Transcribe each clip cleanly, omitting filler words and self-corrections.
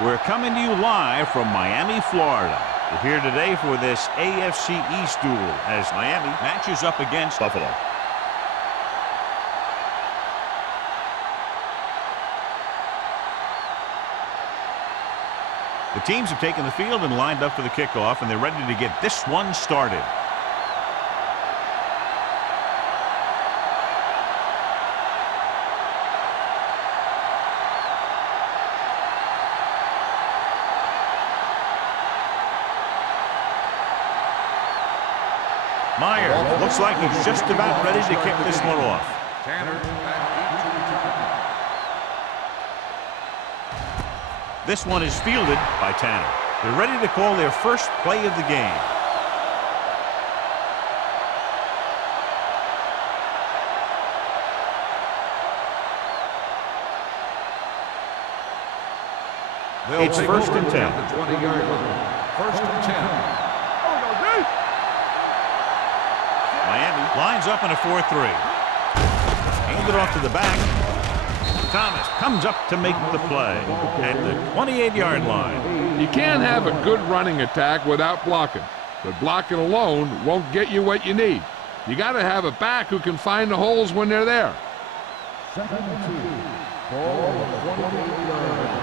We're coming to you live from Miami, Florida. We're here today for this AFC East duel as Miami matches up against Buffalo. The teams have taken the field and lined up for the kickoff, and they're ready to get this one started. Myers looks like he's just about ready to kick this one off. This one is fielded by Tanner. They're ready to call their first play of the game. It's 1st and 10. 20-yard line. 1st and 10. Miami lines up in a 4-3. Handed off to the back. Thomas comes up to make the play at the 28-yard line. You can't have a good running attack without blocking, but blocking alone won't get you what you need. You got to have a back who can find the holes when they're there. 2nd and 2. Ball on the 28-yard line.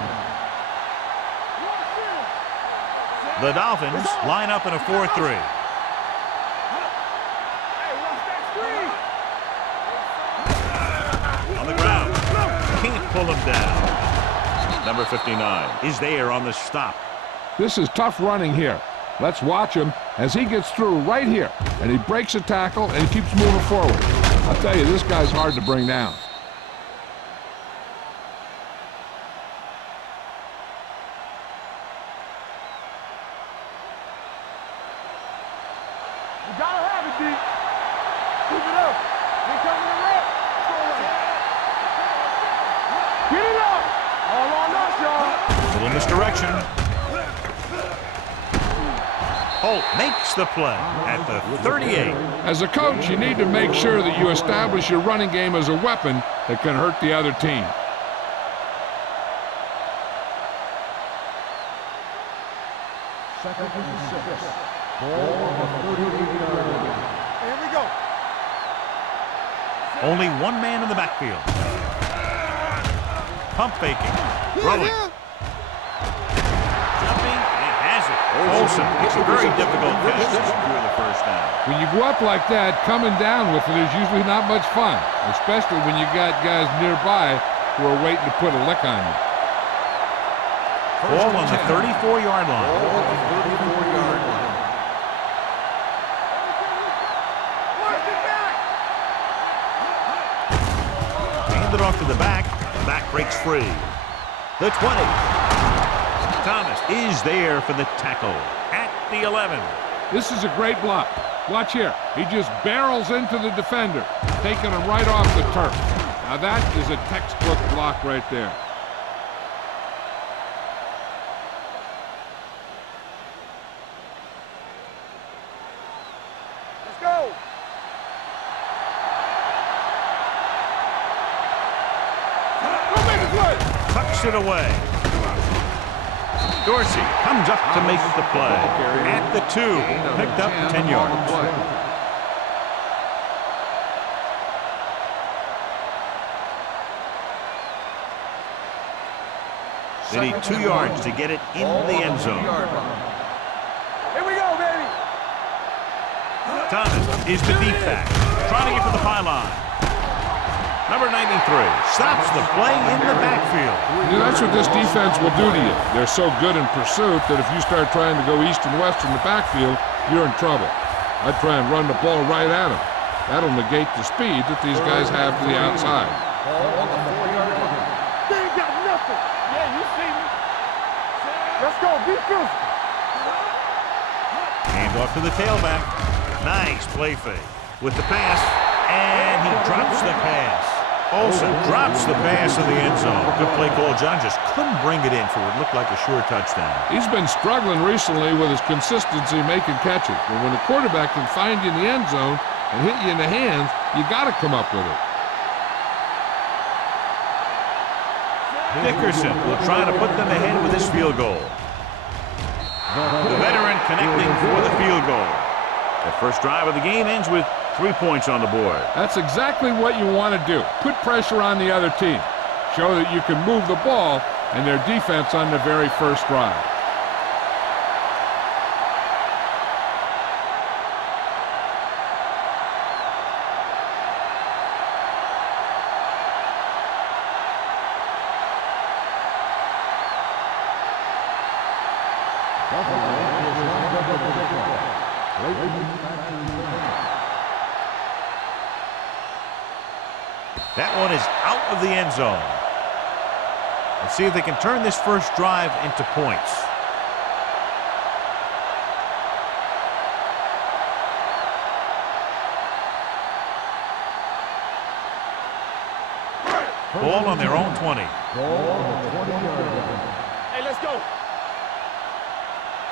The Dolphins line up in a 4-3. On the ground. Can't pull him down. Number 59 is there on the stop. This is tough running here. Let's watch him as he gets through right here, and he breaks a tackle and keeps moving forward. I'll tell you, this guy's hard to bring down. Little misdirection. Holt makes the play at the 38. As a coach, you need to make sure that you establish your running game as a weapon that can hurt the other team. Second and 6. Ball on the 38-yard line. Here we go. Only one man in the backfield. Pump faking. Throwing. Jumping and has it. Olsen, it's a very difficult catch to secure the first down. When you go up like that, coming down with it is usually not much fun, especially when you got guys nearby who are waiting to put a lick on you. Ball on the 34-yard line. Ball on the 34-yard line. Handed off to the back. Back breaks free. The 20. Thomas is there for the tackle at the 11. This is a great block. Watch here. He just barrels into the defender, taking him right off the turf. Now that is a textbook block right there. Let's go. Tucks it away. Dorsey comes up to make the play at the 2. Picked up 10 yards. They need 2 yards to get it in the end zone. Here we go, baby. Thomas is the deep back, trying to get to the pylon. Number 93 stops the play in the backfield. You know, that's what this defense will do to you. They're so good in pursuit that if you start trying to go east and west in the backfield, you're in trouble. I'd try and run the ball right at them. That'll negate the speed that these guys have to the outside. Ball on the 4-yard line. They ain't got nothing. Yeah, you see me. Let's go. Be physical. Hand off to the tailback. Nice play fake with the pass, and he drops the pass. Olsen drops the pass in the end zone. Good play call. John just couldn't bring it in for what looked like a sure touchdown. He's been struggling recently with his consistency making catches. But when the quarterback can find you in the end zone and hit you in the hands, you got to come up with it. Dickerson will try to put them ahead with his field goal. The veteran connecting for the field goal. The first drive of the game ends with 3 points on the board. That's exactly what you want to do. Put pressure on the other team. Show that you can move the ball and their defense on the very first drive. That one is out of the end zone. Let's see if they can turn this first drive into points. Ball on their own 20. Hey, let's go.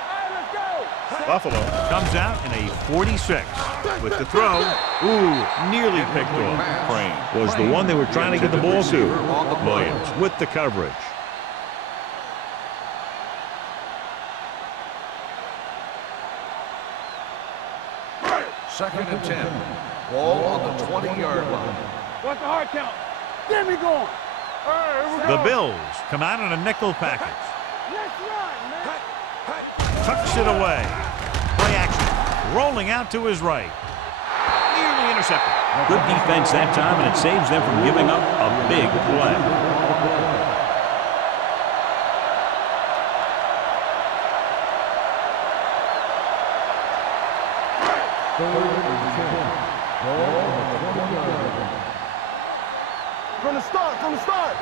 Hey, let's go. Buffalo comes out in a 46 with the throw. Ooh, nearly picked off. Crane was the one they were trying to get the ball to. Williams with the coverage. Second and 10. Ball on the 20-yard line. What's the hard count? Get me going. All right, here we The go. Bills come out in a nickel package. Let's run, man. Tucks it away. Play action. Rolling out to his right. Nearly intercepted. Good defense that time, and it saves them from giving up a big play. From the start, from the start.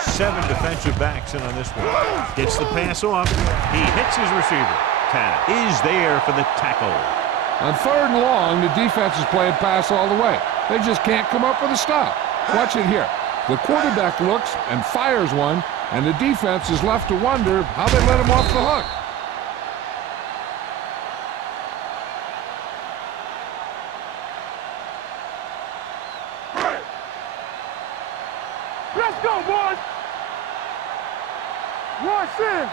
7 defensive backs in on this one. Gets the pass off. He hits his receiver. Tanner is there for the tackle. On 3rd and long, the defense is playing pass all the way. They just can't come up with a stop. Watch it here. The quarterback looks and fires one, and the defense is left to wonder how they let him off the hook. Let's go, boys. Rush in.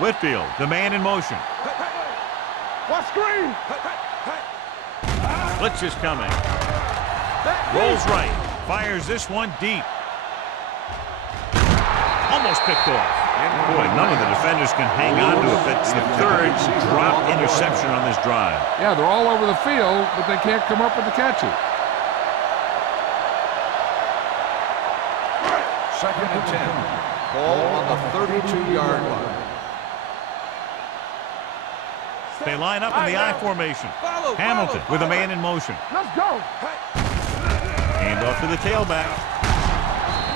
Whitfield, the man in motion. Watch screen. Blitz is coming. Rolls right. Fires this one deep. Almost picked off. Boy, none of the defenders can hang on to it. That's the 3rd drop interception on this drive. Yeah, they're all over the field, but they can't come up with the catches. Second and 10. Ball on the 32-yard line. They line up in the I formation. Hamilton with a man in motion. Let's go. Hand off to the tailback.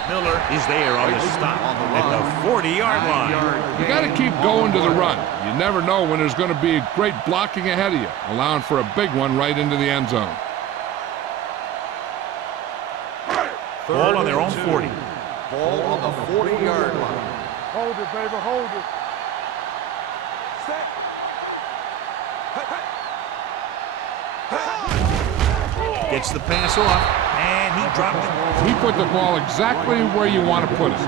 Miller is there on the stop at the 40-yard line. You got to keep going to the run. You never know when there's going to be great blocking ahead of you, allowing for a big one right into the end zone. Ball on their own 40. Ball on the 40-yard line. Hold it, baby, hold it. Gets the pass off, and he dropped it. He put the ball exactly where you want to put it.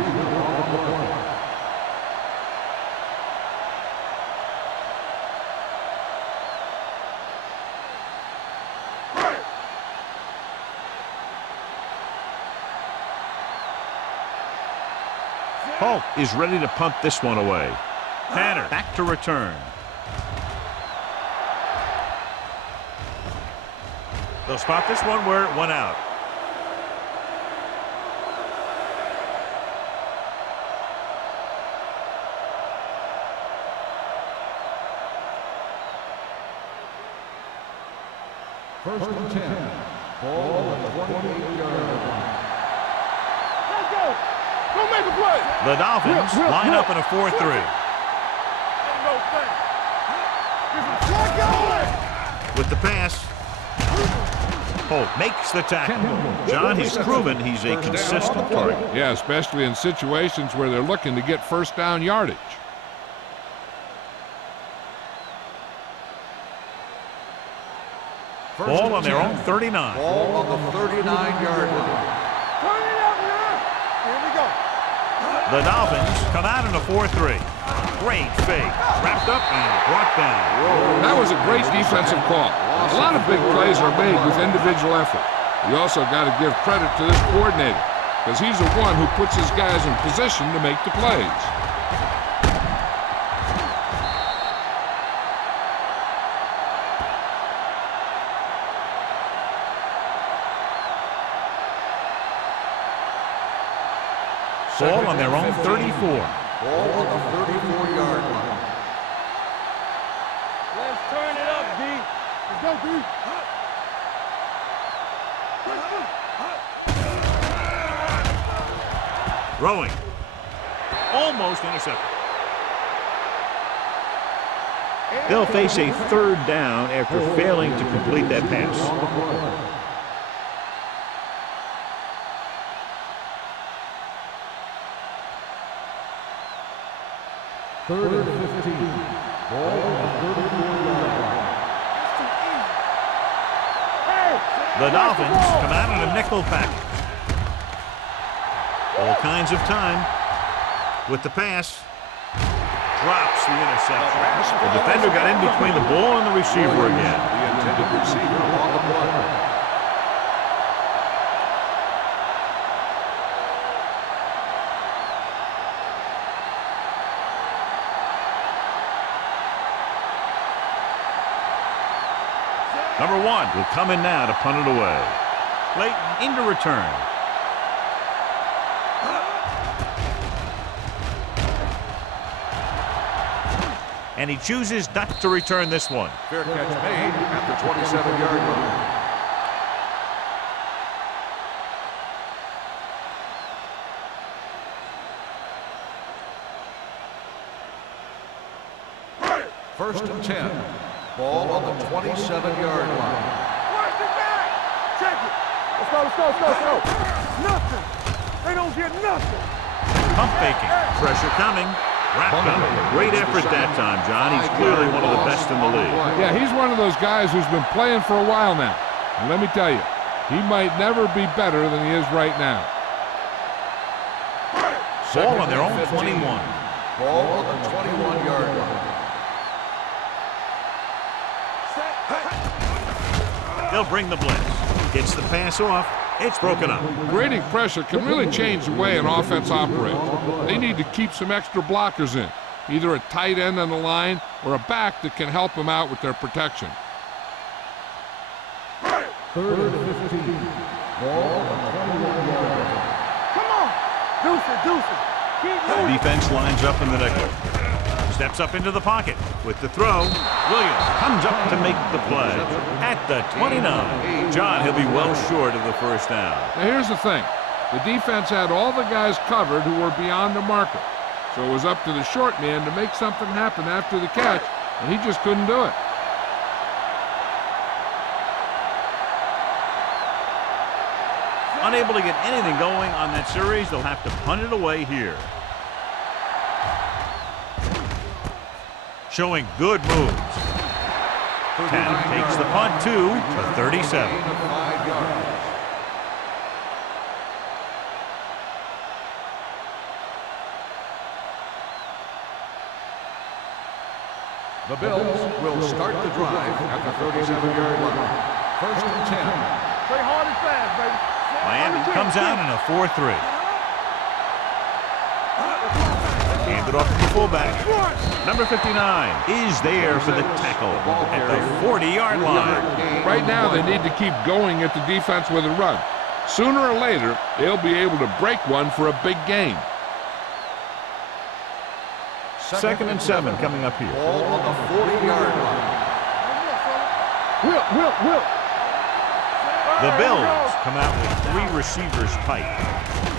Polk is ready to punt this one away. Tanner back to return. They'll spot this one where it went out. First and 10. Ball on the 28-yard line. Let's go. Go make a play. The Dolphins line up in a 4-3. Ain't no thing. Let's go. With the pass, Polk makes the tackle. John has proven he's a consistent target. Yeah, especially in situations where they're looking to get first down yardage. Ball on their own 39. Ball on the 39-yard line. Turn it up, man. Here we The Dolphins come out in a 4-3. Great fake. Wrapped up and brought down. That was a great defensive call. A lot of big plays are made with individual effort. You also got to give credit to this coordinator, because he's the one who puts his guys in position to make the plays. Ball on their own 34. Ball on the 34-yard line. Let's turn it up, D. Let's go, D. Throwing. Almost intercepted. They'll face a 3rd down after failing to complete that pass. Third and 15. Ball on the 34-yard line. The Dolphins come out in a nickel package. All kinds of time with the pass. Drops the interception. The defender got in between the ball and the receiver again. The intended receiver on the play. Number 1 will come in now to punt it away. Clayton into return. And he chooses not to return this one. Fair catch made at the 27-yard line. First and 10. Ball on the 27-yard line. Watch the back. Check it. Let's go. Nothing. They don't get nothing. Pump faking. Pressure coming. Wrapped up. Great effort that time, John. He's clearly one of the best in the league. Yeah, he's one of those guys who's been playing for a while now. And let me tell you, he might never be better than he is right now. Ball on their own 21. Ball on the 21-yard line. They'll bring the blitz. Gets the pass off. It's broken up. Creating pressure can really change the way an offense operates. They need to keep some extra blockers in, either a tight end on the line or a back that can help them out with their protection. Third and 15. Ball on the 21-yard line. Come on. Deuce it. Keep The moving. defense lines up in the nickel. Steps up into the pocket with the throw. Williams comes up to make the play at the 29. John, he'll be well short of the first down. Now here's the thing. The defense had all the guys covered who were beyond the marker. So it was up to the short man to make something happen after the catch, and he just couldn't do it. Unable to get anything going on that series, they'll have to punt it away here. Showing good moves. Tanner takes the punt to the 37. The Bills will start the drive at the 37-yard line. First and 10. Play hard and fast, baby. Miami comes out in a 4-3. Handed off to the fullback. Number 59 is there for the tackle at the 40-yard line. Right now, they need to keep going at the defense with a run. Sooner or later, they'll be able to break one for a big game. Second and 7 coming up here. Ball on the 40-yard line. Will. The Bills come out with 3 receivers tight.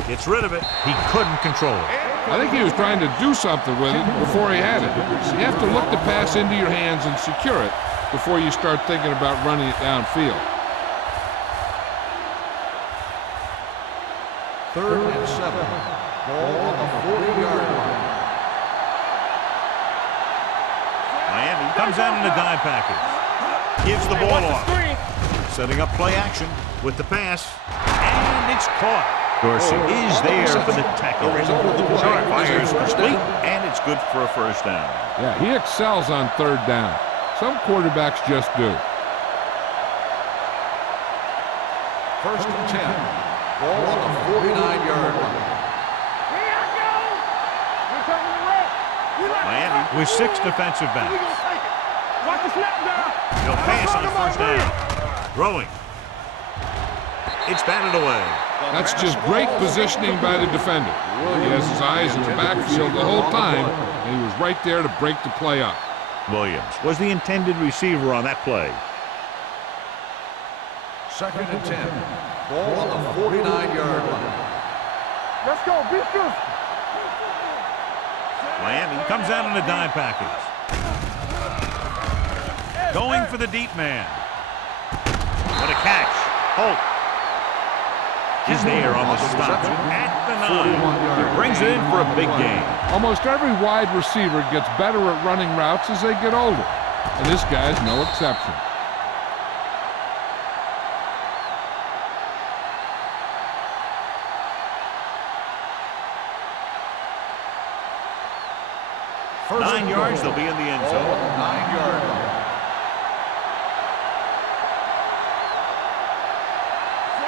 Gets rid of it. He couldn't control it. I think he was trying to do something with it before he had it. You have to look the pass into your hands and secure it before you start thinking about running it downfield. Third and 7. Ball on the 40-yard line. Miami comes out in a dime package. Gives the ball off. Setting up play action with the pass. And it's caught. Dorsey is there for the tackle. Short fires complete, and it's good for a first down. Yeah, he excels on third down. Some quarterbacks just do. First and 10. Ball on the 49-yard line. Here I go. We're coming to rest. Miami with 6 defensive We backs. gonna take it. Watch the snap down. He'll pass on first down. Throwing. It's batted away. That's just great positioning by the defender. He has his eyes in the backfield the whole time, and he was right there to break the play up. Williams was the intended receiver on that play. Second and 10. Ball on the 49-yard line. Let's go. Beat this. Miami comes out in a dime package. Going for the deep man. What a catch. Holt is there on the stop at the 9. He brings it in for a big gain. Almost every wide receiver gets better at running routes as they get older, and this guy's no exception. First 9 yards, they'll be in the end Ball zone. on the 9-yard line.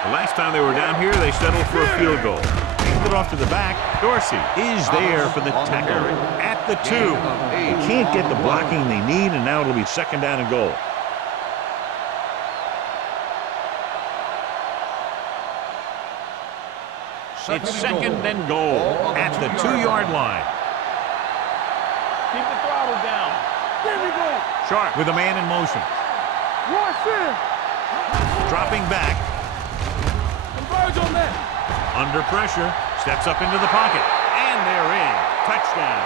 The last time they were down here, they settled for a field goal. Handed off to the back. Dorsey is there for the tackle at the 2. They can't get the blocking they need, and now it'll be second down and goal. It's second and goal at the 2-yard line. Keep the throttle down. There we go. Sharp with a man in motion. Watch in. Dropping back. Converge on that. Under pressure. Steps up into the pocket. And they're in. Touchdown.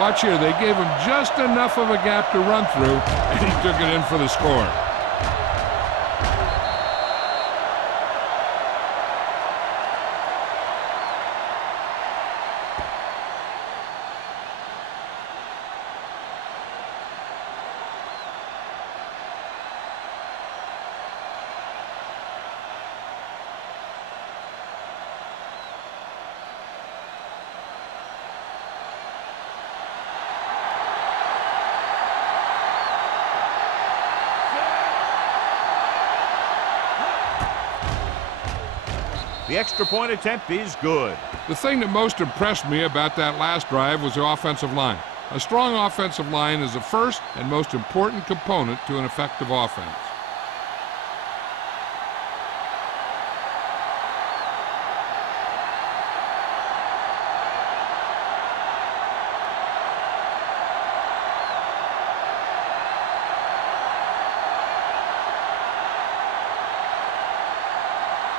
Watch here, they gave him just enough of a gap to run through, and he took it in for the score. The extra point attempt is good. The thing that most impressed me about that last drive was the offensive line. A strong offensive line is the first and most important component to an effective offense.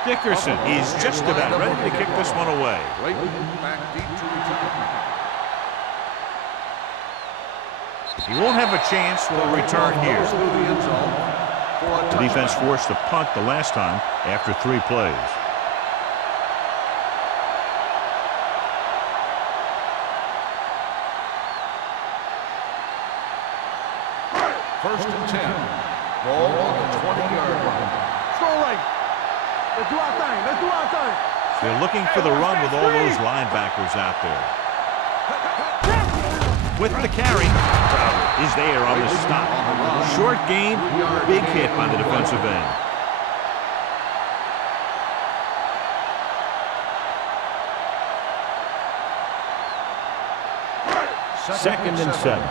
Dickerson is just about ready to kick this one away. Back deep to return. He won't have a chance for a return here. Through the end zone for a The defense touchback. forced to punt the last time after 3 plays. First and 10. Ball on the 20-yard line. Let's go right. Let's do our thing. Let's do our thing. They're looking for the run with all those linebackers out there. With the carry, Crowder is there on the stop. Short gain, big hit by the defensive end. Second and 7.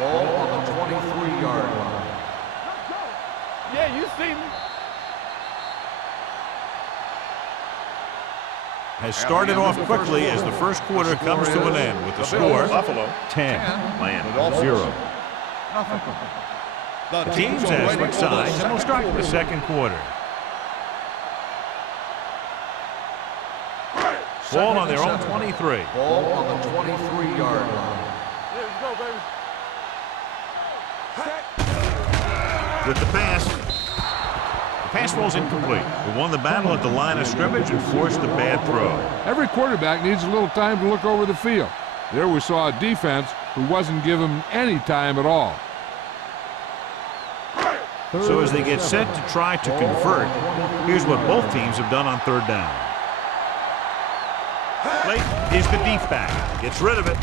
Ball on the 23-yard line. Yeah, you see me. Has started off quickly as the first quarter comes to an end with the score Buffalo 10, Miami 0. The teams as switch sides and will start the second quarter. Ball on their own 23. Ball on the 23-yard line. Yeah, let's go, baby. With the pass rolls incomplete. We won the battle at the line of scrimmage and forced a bad throw. Every quarterback needs a little time to look over the field. There we saw a defense who wasn't given any time at all. So as they get set to try to convert, here's what both teams have done on third down. plate is the deep back. Gets rid of it.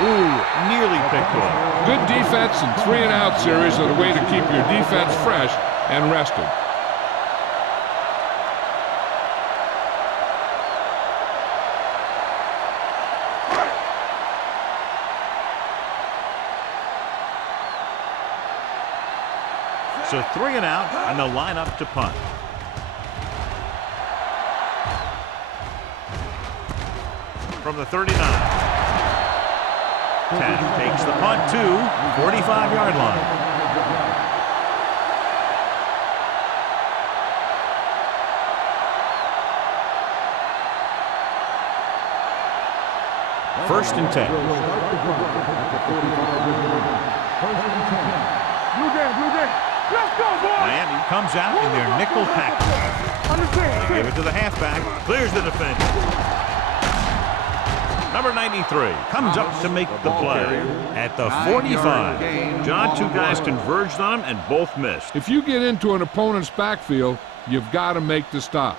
Ooh, nearly picked off. Good defense and 3-and-out series are the way to keep your defense fresh and rested. So 3-and-out, and they'll line up to punt. From the 39. Taft takes the punt to 45-yard line. First and 10. Blue game. Let's go, boys. Miami comes out in their nickel package. Understand. They give it to the halfback. Clears the defender. Number 93 comes up to make the play at the 45. John, two guys converged on him and both missed. If you get into an opponent's backfield, you've got to make the stop.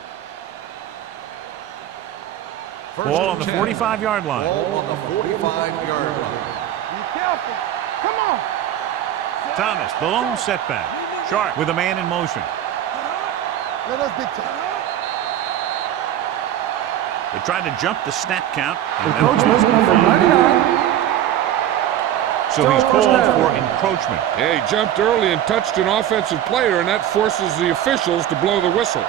Ball on the 45-yard line. Ball on the 45-yard line. Be careful. Come on. Thomas, the lone setback. Sharp with a man in motion. Let us big time. They tried to jump the snap count. And so he's called for encroachment. Yeah, he jumped early and touched an offensive player, and that forces the officials to blow the whistle.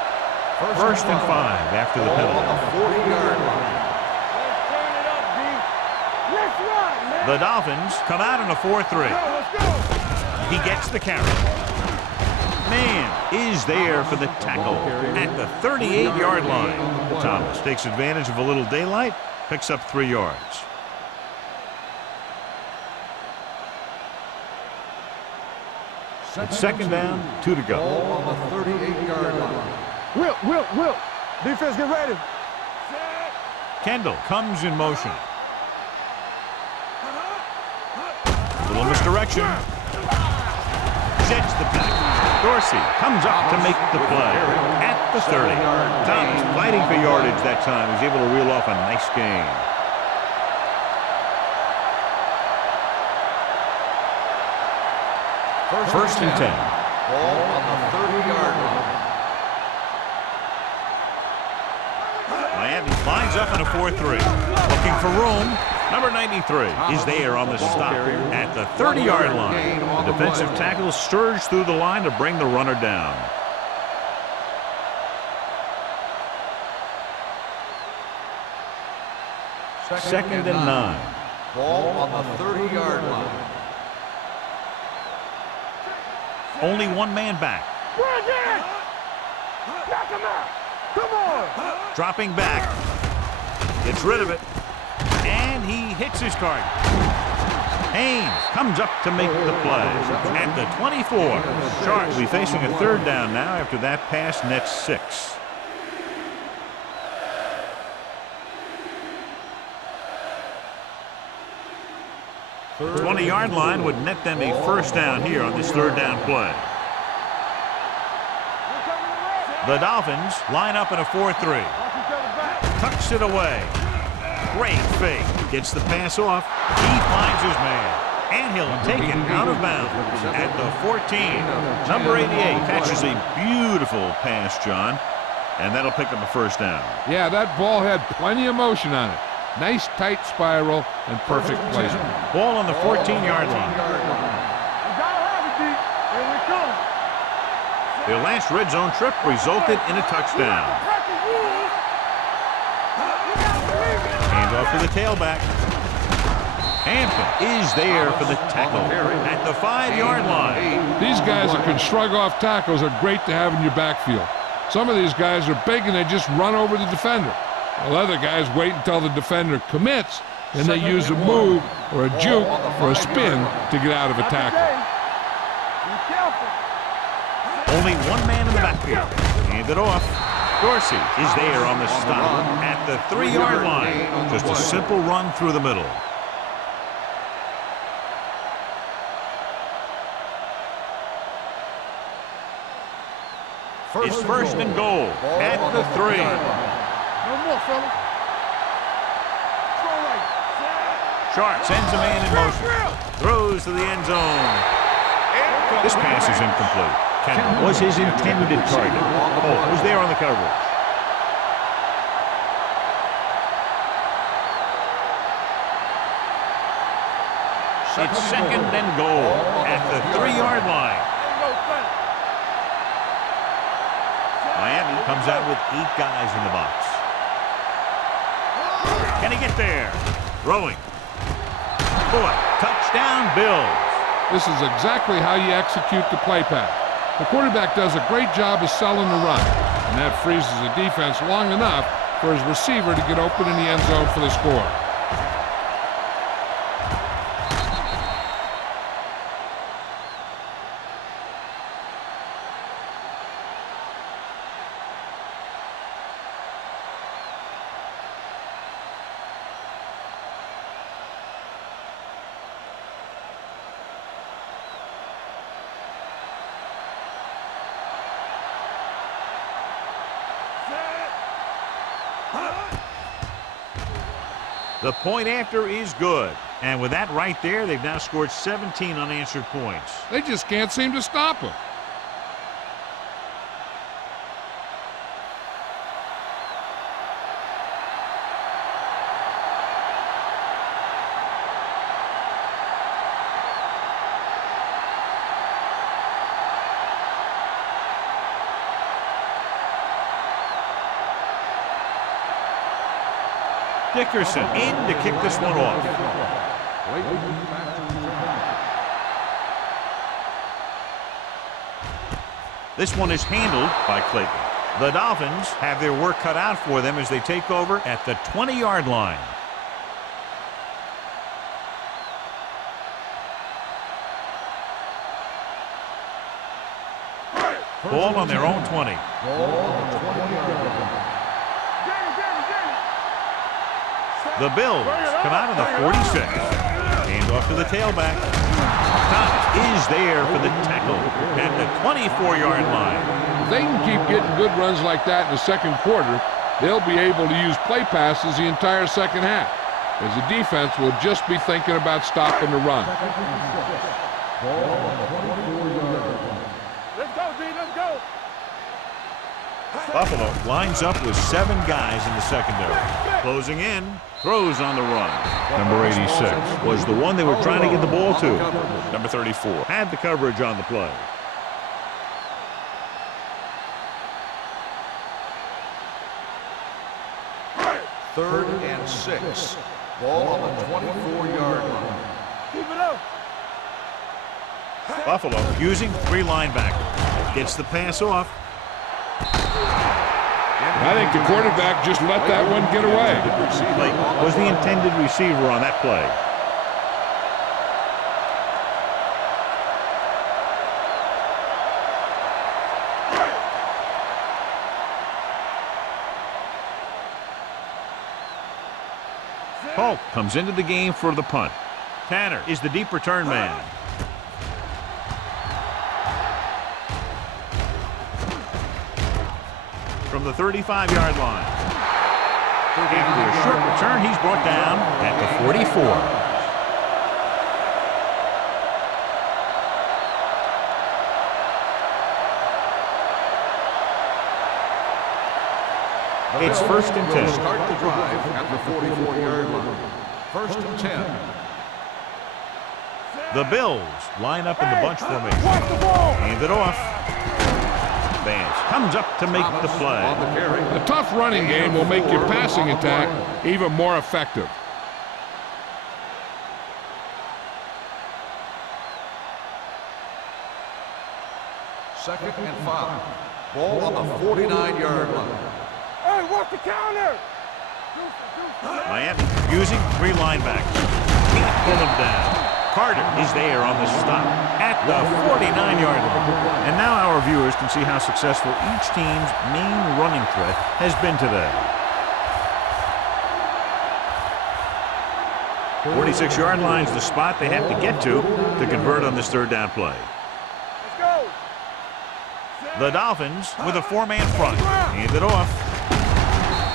First and 5 after the Ball penalty. on the 40-yard line. Let's turn it up, D. Let's run, man. The Dolphins come out in a 4-3. Let's go. He gets the carry. Man is there for the tackle at the 38-yard line. Thomas takes advantage of a little daylight, picks up 3 yards. It's second down, 2 to go. Ball on the 38-yard line. Will. Defense, get ready. Kendall comes in motion. Little misdirection. Jets the back. Dorsey comes up to make the play at the 30. Thomas fighting for yardage that time. He's able to reel off a nice gain. First and 10. Ball on the 30-yard line. Miami lines up in a 4-3. Looking for room. Number 93 is there on the stop at the 30-yard line. The defensive tackle surged through the line to bring the runner down. Second and 9. Ball on the 30-yard line. Only one man back. Bring it. Knock him out. Come on. Dropping back. Gets rid of it. And he hits his target. Haynes comes up to make the play at the 24. Sharp will be facing a third down now after that pass nets 6. The 20-yard line would net them a first down here on this third down play. The Dolphins line up in a 4-3. Tucks it away. Great fake. Gets the pass off. He finds his man. And he'll take it out of bounds at the 14. Number 88 catches a beautiful pass, John. And that'll pick up a first down. Yeah, that ball had plenty of motion on it. Nice tight spiral and perfect placement. Ball on the 14-yard line. Their last red zone trip resulted in a touchdown. Hand off to the tailback. Hampton is there for the tackle at the 5-yard line. These guys that can shrug off tackles are great to have in your backfield. Some of these guys are big and they just run over the defender. While other guys wait until the defender commits and they use a move or a juke or a spin to get out of a tackle. Only one man in the backfield. Hand it off. Dorsey is there on the stop at the 3-yard line. Just a simple run through the middle. It's first and goal at the 3. No more, fella. Sharp sends a man in motion. Throws to the end zone. This pass is incomplete. Kendall was his intended target. Holt was there on the coverage. It's second and goal at the 3-yard line. Miami comes out with 8 guys in the box. Can he get there? Throwing. Boy, touchdown Bills. This is exactly how you execute the play pass. The quarterback does a great job of selling the run, and that freezes the defense long enough for his receiver to get open in the end zone for the score. The point after is good. And with that right there, they've now scored 17 unanswered points. They just can't seem to stop him. Dickerson in to kick this one off. This one is handled by Clayton. The Dolphins have their work cut out for them as they take over at the 20-yard line. Ball on their own 20. The Bills come out on the 46. Hand off to the tailback. Thomas is there for the tackle at the 24-yard line. If they can keep getting good runs like that in the second quarter, they'll be able to use play passes the entire second half, as the defense will just be thinking about stopping the run. Let's go, D, let's go. Buffalo lines up with 7 guys in the secondary. Closing in, throws on the run. Number 86 was the one they were trying to get the ball to. Number 34 had the coverage on the play. Third and 6. Ball on the 24-yard line. Keep it up. Buffalo using 3 linebackers. Gets the pass off. I think the quarterback just let that one get away. Blake was the intended receiver on that play. Polk comes into the game for the punt. Tanner is the deep return man. From the 35-yard line. After a short return, he's brought down at the 44. It's first and 10. Start the drive at the 44-yard line. First and 10. The Bills line up in the bunch formation. Hand it off. Vance comes up to make the play. A tough running game will make your passing attack even more effective. Second and 5. Ball on the 49-yard line. Hey, what's the counter? Miami using 3 linebackers. Can't pull him down. Carter is there on the stop at the 49-yard line. And now our viewers can see how successful each team's main running threat has been today. 46-yard line's the spot they have to get to convert on this third down play. Let's go. The Dolphins with a 4-man front. Hand it off.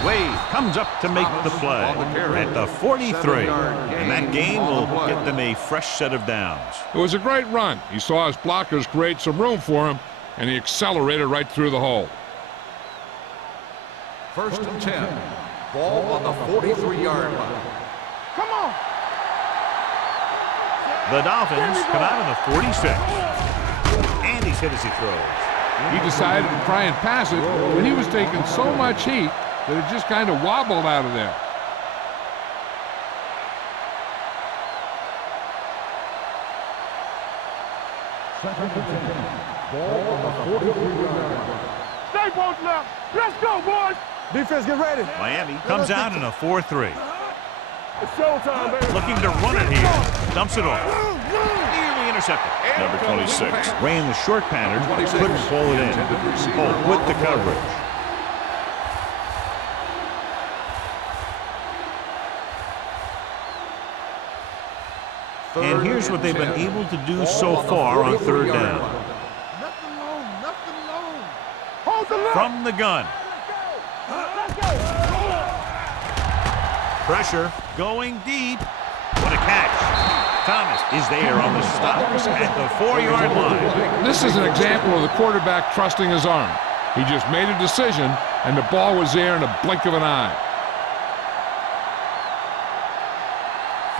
Wade comes up to make the play at the 43. And that gain will get them a fresh set of downs. It was a great run. He saw his blockers create some room for him, and he accelerated right through the hole. 1st and 10. Ball on the 43-yard line. Come on. The Dolphins come out of the 46. And he's hit as he throws. He decided to try and pass it, but he was taking so much heat that it just kind of wobbled out of there. Second and 10. Ball on the 43-yard line. Stay both left. Let's go, boys. Defense, get ready. Miami comes out in a 4-3. It's showtime, baby. Looking to run it here. Dumps it off. Nearly intercepted. Number 26 ran the short pattern, couldn't pull it in. Holt with the coverage. And here's what they've been able to do so far on 3rd down. Nothing long, nothing long. Hold the left. From the gun. Let's go. Pressure going deep. What a catch. Thomas is there on the stops at the 4-yard line. This is an example of the quarterback trusting his arm. He just made a decision, and the ball was there in a blink of an eye.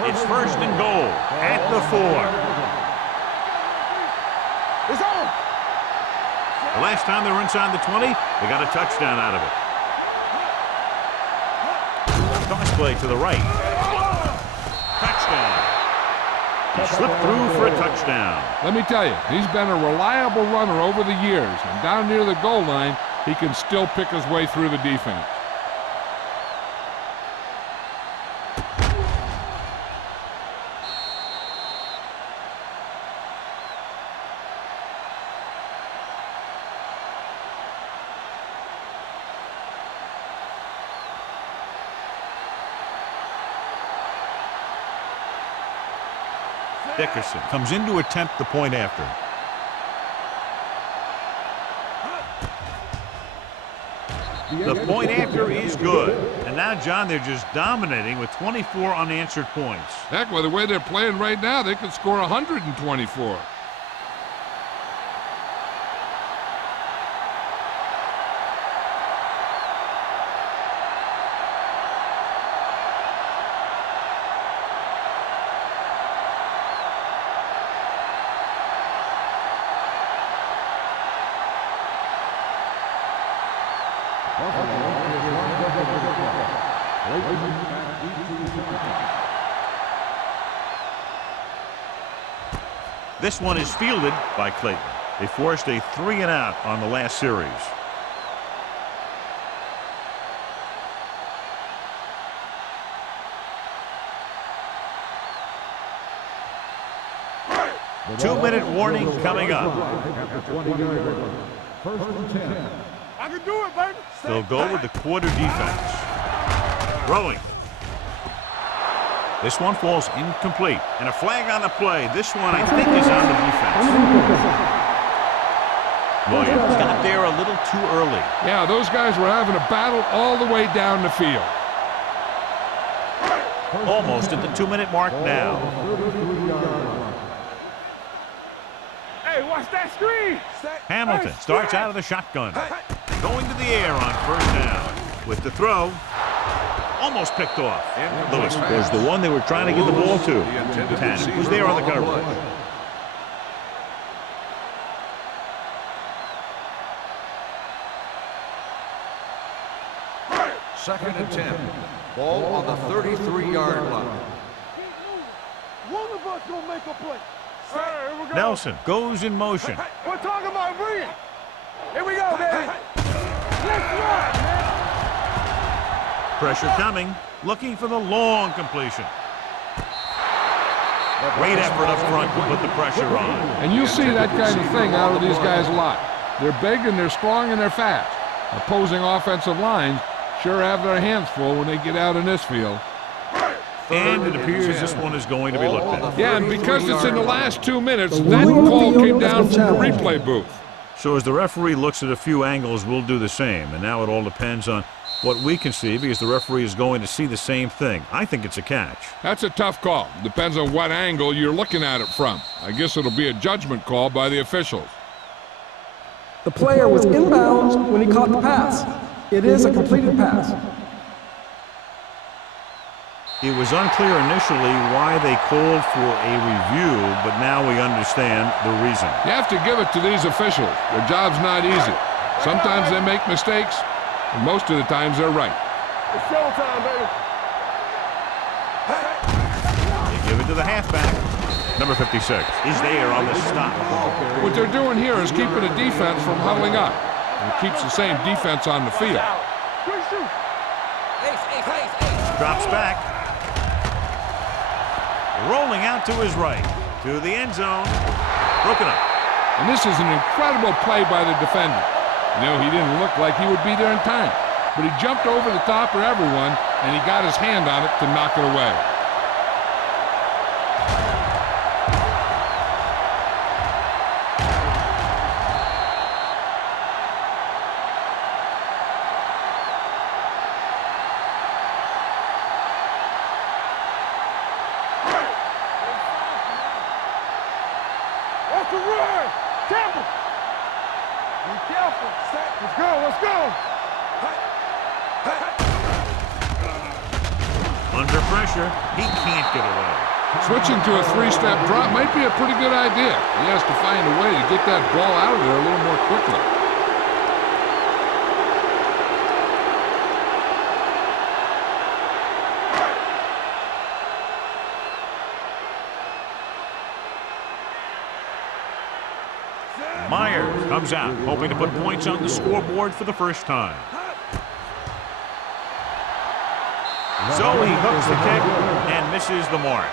It's 1st and goal at the 4. It's on. The last time they were inside the 20, they got a touchdown out of it. Toss play to the right. Touchdown. He slipped through for a touchdown. Let me tell you, he's been a reliable runner over the years, and down near the goal line, he can still pick his way through the defense. Dickerson comes in to attempt the point after. The point after is good. And now, John, they're just dominating with 24 unanswered points. Heck, with the way they're playing right now, they could score 124. This one is fielded by Clayton. They forced a 3-and-out on the last series. Two-minute warning coming up. I can do it, baby. They'll go with the quarter defense. Throwing. This one falls incomplete. And a flag on the play. This one, I think, is on the defense. Williams got there a little too early. Yeah, those guys were having a battle all the way down the field. Almost at the 2-minute mark now. Hey, watch that screen. Hamilton starts out of the shotgun. Going to the air on 1st down. With the throw. Almost picked off. Lewis was the one they were trying to get the ball to. Tannen was there on the coverage. Second and 10. Ball on the 33-yard line. One of us gonna make a play. All right, here we go. Nelson goes in motion. We're talking about bring it. Here we go, baby. Let's run, man. Pressure coming. Looking for the long completion. Great effort up front to put the pressure on. And you'll see that kind of thing out of these guys a lot. They're big and they're strong and they're fast. Opposing offensive lines sure have their hands full when they get out in this field. And it appears this one is going to be looked at. Yeah, and because it's in the last 2 minutes, that call came down from the replay booth. So as the referee looks at a few angles, we'll do the same. And now it all depends on what we can see because the referee is going to see the same thing. I think it's a catch. That's a tough call. Depends on what angle you're looking at it from. I guess it'll be a judgment call by the officials. The player was inbounds when he caught the pass. It is a completed pass. It was unclear initially why they called for a review, but now we understand the reason. You have to give it to these officials. Their job's not easy. Sometimes they make mistakes, and most of the times they're right. It's showtime, baby. They give it to the halfback. Number 56 is there on the stop. What they're doing here is keeping the defense from huddling up. And it keeps the same defense on the field. Drops back. Rolling out to his right. To the end zone. Broken up. And this is an incredible play by the defender. You know, he didn't look like he would be there in time. But he jumped over the top of everyone, and he got his hand on it to knock it away. Off the run! Campbell! Be careful. Let's go, let's go! Under pressure. He can't get away. Switching to a three-step drop might be a pretty good idea. He has to find a way to get that ball out of there a little more quickly. Myers comes out, hoping to put points on the scoreboard for the first time. So he hooks the kick and misses the mark.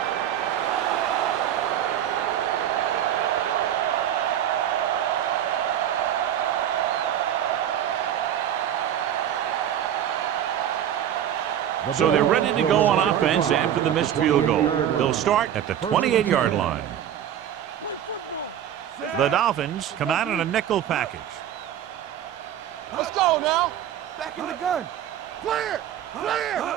So they're ready to go on offense after the missed field goal. They'll start at the 28-yard line. The Dolphins come out in a nickel package. Let's go now! Back in the gun! Clear! Clear!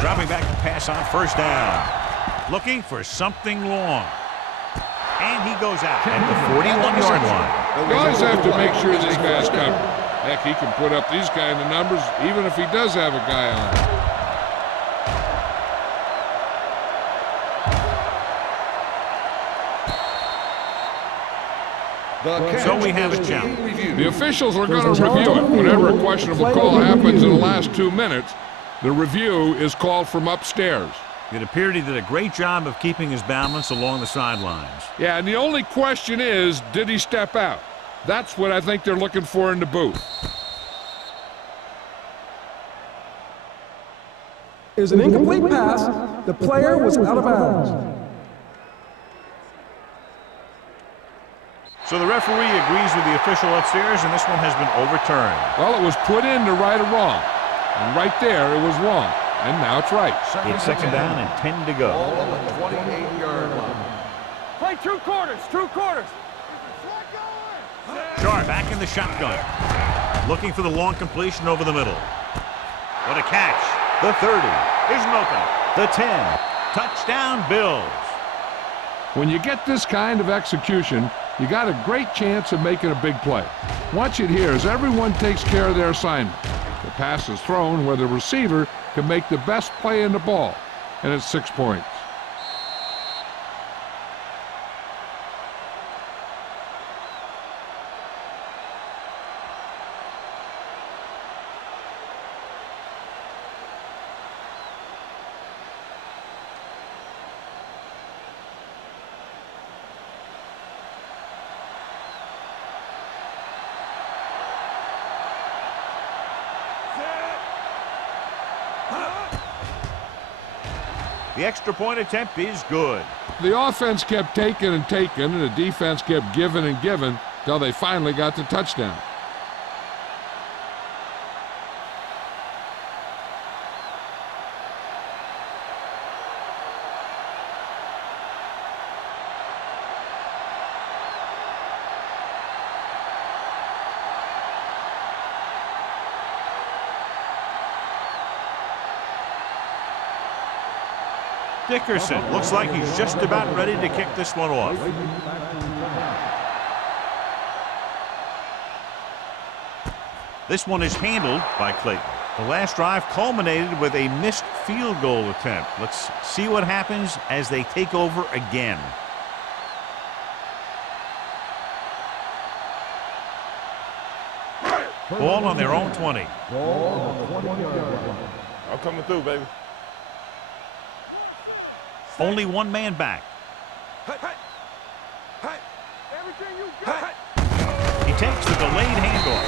Dropping back to pass on first down. Looking for something long. And he goes out at the 41-yard line. You always have to make sure this guy's covered. Heck, he can put up these kind of numbers even if he does have a guy on. So we have a challenge. The officials are going to review it. Whenever a questionable call happens in the last 2 minutes, the review is called from upstairs. It appeared he did a great job of keeping his balance along the sidelines. Yeah, and the only question is, did he step out? That's what I think they're looking for in the booth. It was an incomplete pass. The player was out of bounds. So the referee agrees with the official upstairs, and this one has been overturned. Well, it was put in to right a wrong. And right there, it was wrong. And now it's right. It's second down and 10 to go. Ball on the 28-yard line. Play two quarters, two quarters! Sharp back in the shotgun. Looking for the long completion over the middle. What a catch. The 30 isn't open. The 10. Touchdown, Bills. When you get this kind of execution, you got a great chance of making a big play. Watch it here as everyone takes care of their assignment. The pass is thrown where the receiver can make the best play in the ball, and it's 6 points. The extra point attempt is good. The offense kept taking and taking, and the defense kept giving and giving till they finally got the touchdown. Dickerson looks like he's just about ready to kick this one off. This one is handled by Clayton. The last drive culminated with a missed field goal attempt. Let's see what happens as they take over again. Ball on their own 20. I'm coming through, baby. Only one man back. Everything you got. He takes the delayed handoff.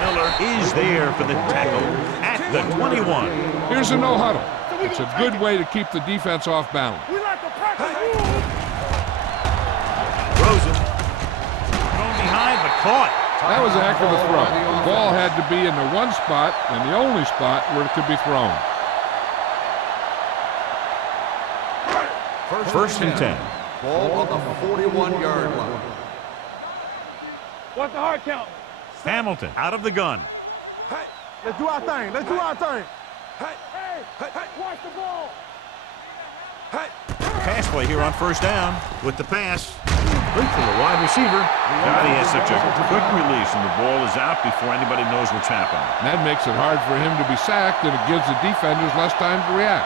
Miller is there for the tackle at the 21. Here's a no-huddle. It's a good way to keep the defense off balance. We like to practice rules. Rosen thrown behind but caught. That was a heck of a throw. The ball had to be in the one spot and the only spot where it could be thrown. First and 10. Ball on the 41-yard line. What's the hard count? Hamilton out of the gun. Let's do our thing. Let's do our thing. Hey, watch the ball. Pass play here on first down with the pass. Great for the wide receiver. God, he has such a quick release, and the ball is out before anybody knows what's happening. And that makes it hard for him to be sacked, and it gives the defenders less time to react.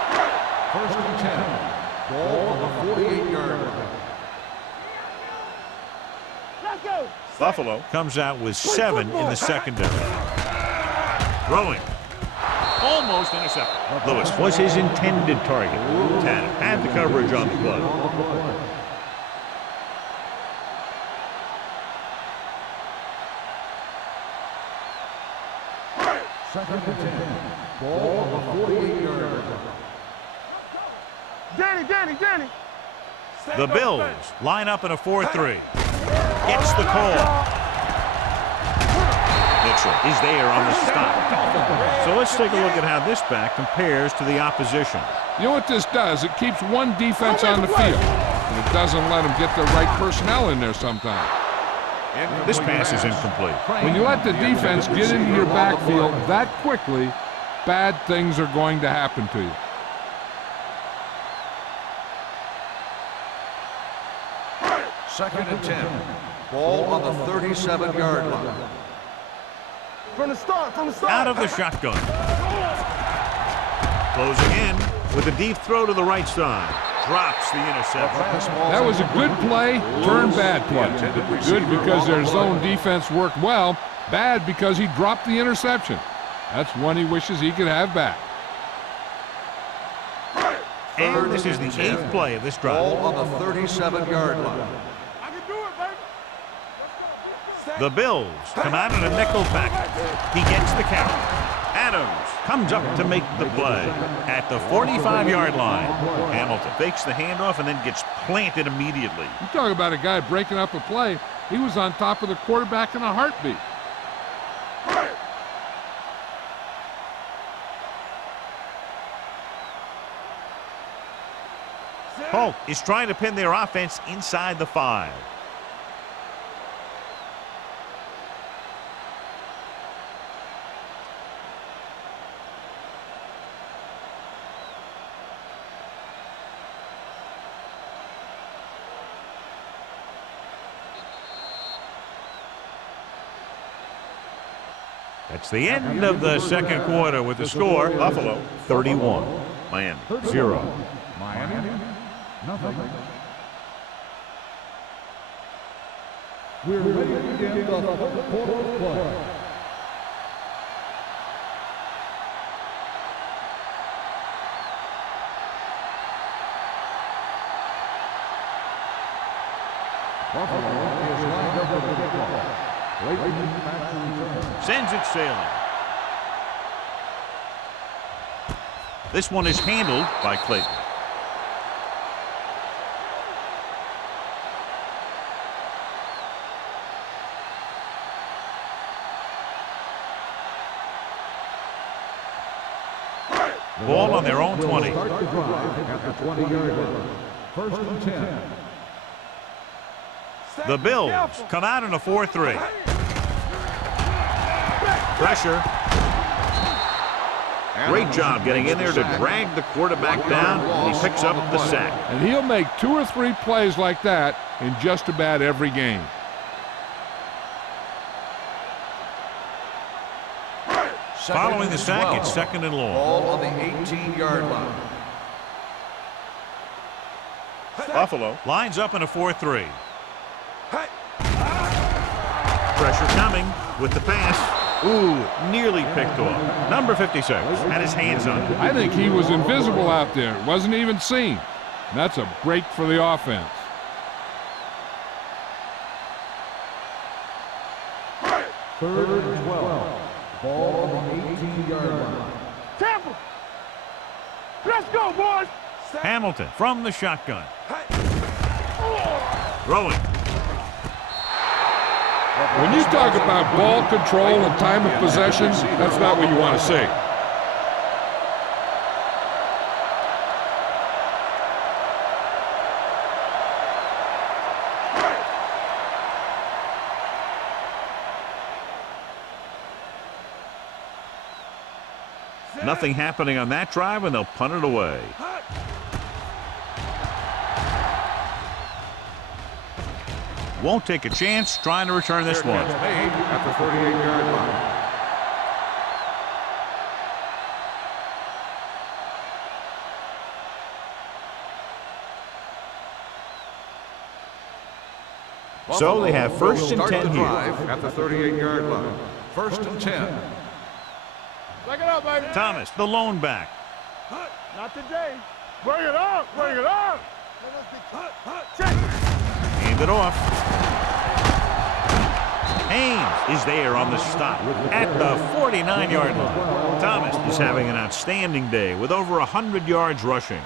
First and 10. Ball on the 48-yard line. Let's go. Buffalo comes out with 7 in the secondary. Throwing. Almost intercepted. Lewis was his intended target. Tanner had the coverage on the play. Second and 10. Ball on the 48-yard line. Danny. The Bills line up in a 4-3. Gets the call. Mitchell is there on the stop. So let's take a look at how this back compares to the opposition. You know what this does? It keeps one defense on the field, and it doesn't let them get the right personnel in there sometimes. This pass is incomplete. When you let the defense get into your backfield that quickly, bad things are going to happen to you. Second and 10. Ball on the 37-yard line. From the start. Out of the shotgun. Closing in with a deep throw to the right side. Drops the interception. That was a good play, turned bad play. Good because their zone defense worked well. Bad because he dropped the interception. That's one he wishes he could have back. And this is the 8th play of this drive. Ball on the 37-yard line. I can do it, baby. The Bills come out in a nickel package. He gets the count. Adams comes up to make the play at the 45-yard line. Hamilton fakes the handoff and then gets planted immediately. You talk about a guy breaking up a play. He was on top of the quarterback in a heartbeat. Polk is trying to pin their offense inside the 5. That's the end of the second quarter with the score. Buffalo 31, Miami 0. Miami, nothing. We're ready to begin the fourth quarter of play. Buffalo is lined up with the kickoff. Sends it sailing. This one is handled by Clayton. Ball on their own 20. Start the drive at the 20-yard line. First and 10. The Bills come out in a 4-3. Pressure. Great job getting in there to drag the quarterback down, and he picks up the sack. And he'll make 2 or 3 plays like that in just about every game. Following the sack, it's 2nd and long. Ball on the 18-yard line. Buffalo lines up in a 4-3. Pressure coming with the pass. Ooh, nearly picked off. Number 56 had his hands on it. I think he was invisible out there. Wasn't even seen. And that's a break for the offense. Third and 12. Ball on the 18-yard line. Tampa! Let's go, boys! Hamilton from the shotgun. Throwing. When you talk about ball control and time of possession, that's not what you want to see. Nothing happening on that drive, and they'll punt it away. Won't take a chance trying to return this one. Made at the 38-yard line. So they have 1st and 10 here. At the 38-yard line. 1st and 10. Take it up, baby. Thomas, the lone back. Not today. Bring it up, bring it up. Check. Hand it off. Haynes is there on the stop at the 49-yard line. Thomas is having an outstanding day with over 100 yards rushing.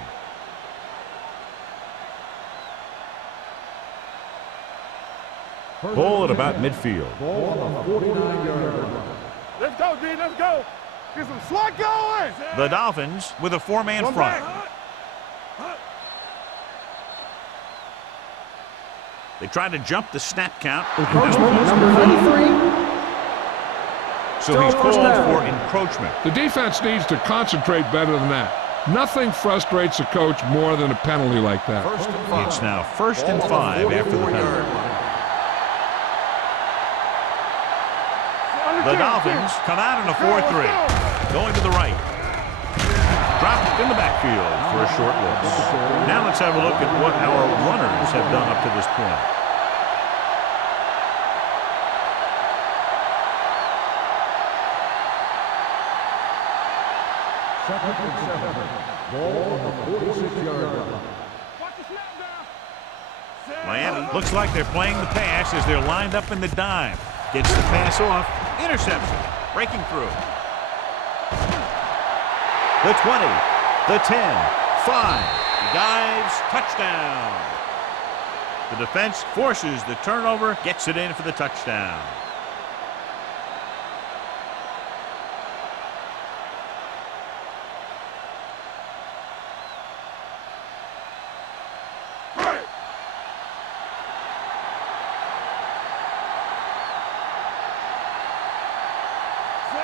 Ball at about midfield. Ball on the 49-yard line. Let's go, D, let's go. Get some swat going. The Dolphins with a 4-man front. They try to jump the snap count. Encroachment, number 93. So he's called for encroachment. The defense needs to concentrate better than that. Nothing frustrates a coach more than a penalty like that. 1st and 5. It's now 1st and 5 after the penalty. The Dolphins come out in a 4-3. Going to the right. Dropped in the backfield for a short loss. Now let's have a look at what our runners have done up to this point. Second and 7. Ball on the 46-yard line. Watch the snap down. Miami looks like they're playing the pass as they're lined up in the dime. Gets the pass off. Interception. Breaking through. The 20. The 10. 5. He dives. Touchdown. The defense forces the turnover. Gets it in for the touchdown.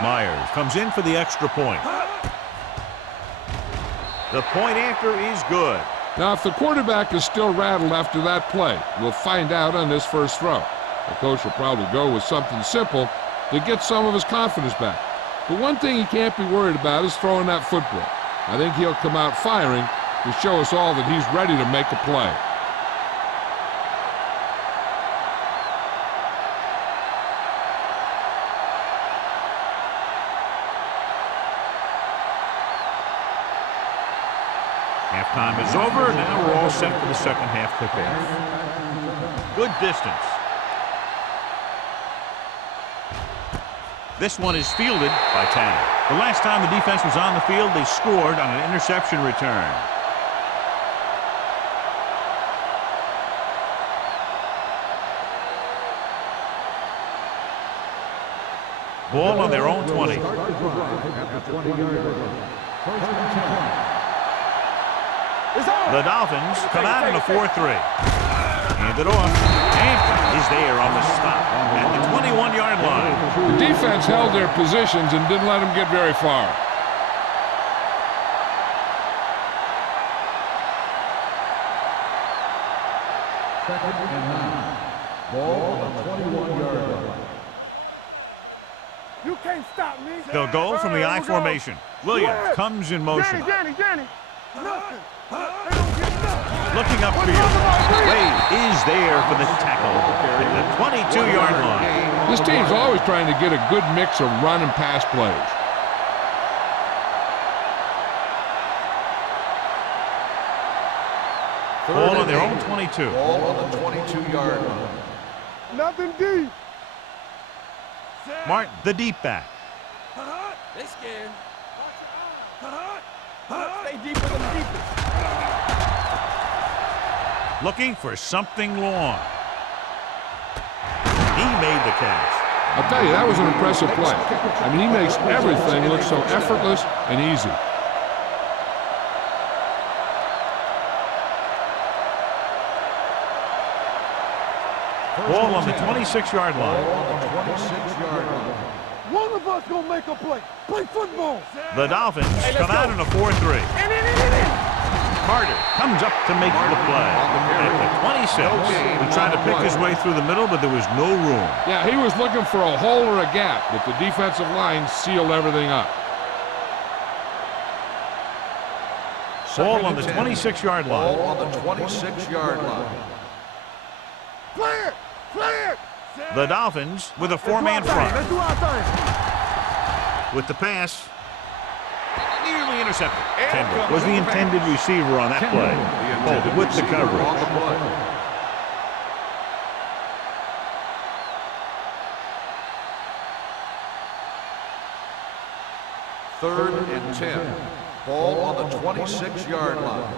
Myers comes in for the extra point. The point after is good. Now, if the quarterback is still rattled after that play, we'll find out on this first throw. The coach will probably go with something simple to get some of his confidence back. But one thing he can't be worried about is throwing that football. I think he'll come out firing to show us all that he's ready to make a play. Halftime is over. Now we're all set for the second half kickoff. Good distance. This one is fielded by Tanner. The last time the defense was on the field, they scored on an interception return. Ball on their own 20. The Dolphins come out in a 4-3. Hand it off. Hampton is there on the stop at the 21-yard line. The defense held their positions and didn't let them get very far. Second and 9. Ball on the 21-yard line. You can't stop me. They'll go from the I formation. Williams comes in motion. Danny. Nothing. They don't get nothing. Looking upfield. Wade is there for the tackle at the 22-yard line. This team's always trying to get a good mix of run and pass plays. Ball on their own 22. Ball on the 22-yard line. Nothing deep. Martin, the deep back. They scared. Stay deeper than the deepest. Looking for something long. He made the catch. I'll tell you, that was an impressive play. I mean, he makes everything look so effortless and easy. Ball on the 26-yard line. Ball on the 26-yard line. One of us gonna make a play. Play football. The Dolphins come out in a 4-3. Carter comes up to make the play. At the 26, he tried to pick his way through the middle, but there was no room. Yeah, he was looking for a hole or a gap, but the defensive line sealed everything up. Ball on the 26-yard line. Ball on the 26-yard line. Play it. The Dolphins with a four-man front. Let's do our thing. With the pass, nearly intercepted. Kendrick was the intended receiver on that play. Oh, with the coverage. On the play. Third and 10. Ball on the 26-yard line.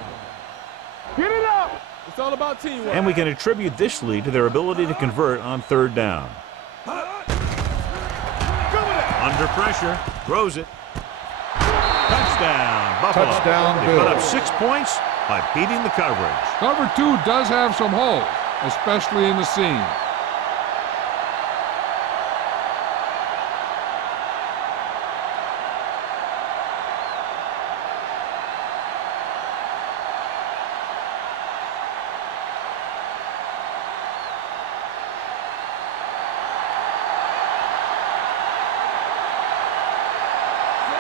Get it up. It's all about teamwork. And we can attribute this lead to their ability to convert on third down. Under pressure, throws it. Touchdown, Buffalo. Touchdown, They put Bills. up 6 points by beating the coverage. Cover 2 does have some holes, especially in the seam.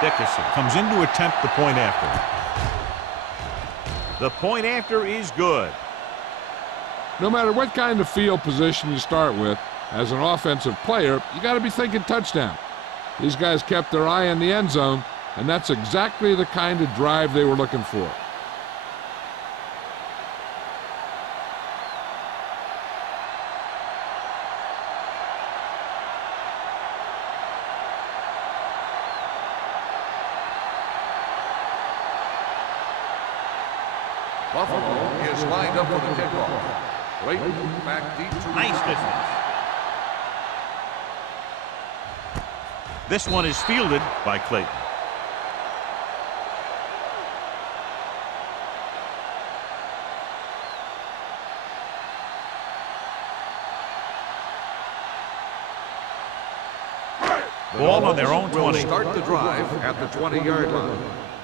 Dickerson comes in to attempt the point after. The point after is good. No matter what kind of field position you start with, as an offensive player, you got to be thinking touchdown. These guys kept their eye on the end zone, and that's exactly the kind of drive they were looking for. Buffalo is lined up for the kickoff. Clayton back deep to Nice distance. This one is fielded by Clayton. Ball on their own will 20. start the drive at the 20-yard line.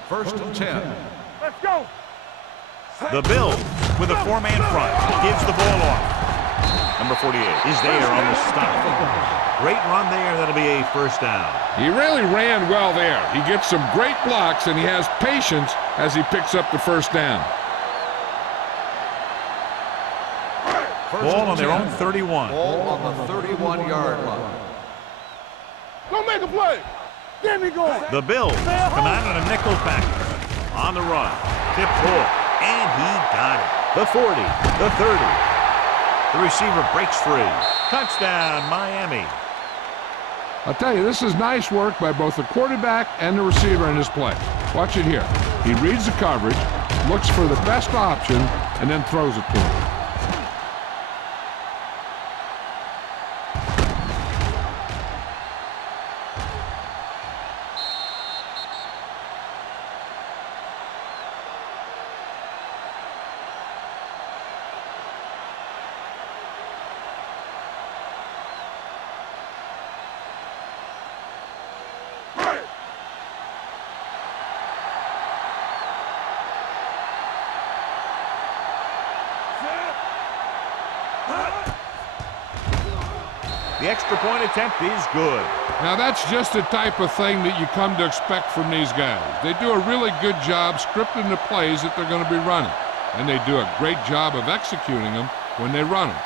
First and 10. Let's go. The Bills with a four-man front. Gives the ball off. Number 48 is there on the stop. Great run there. That'll be a first down. He really ran well there. He gets some great blocks, and he has patience as he picks up the first down. Ball on their own 31. Ball on the 31-yard line. Go make a play. Get me going. The Bills come out on a nickel package. On the run. Tip ball. And he got it. The 40. The 30. The receiver breaks free. Touchdown, Miami. I'll tell you, this is nice work by both the quarterback and the receiver in this play. Watch it here. He reads the coverage, looks for the best option, and then throws it to him. The extra point attempt is good. Now that's just the type of thing that you come to expect from these guys. They do a really good job scripting the plays that they're going to be running, and they do a great job of executing them when they run them.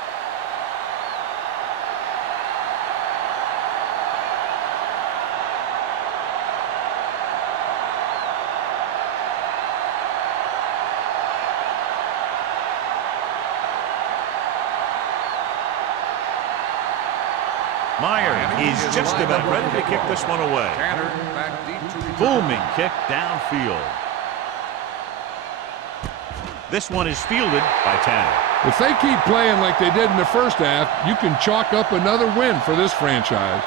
Meyer is just about ready to kick this one away. Tanner back deep to return. Booming kick downfield. This one is fielded by Tanner. If they keep playing like they did in the first half, you can chalk up another win for this franchise.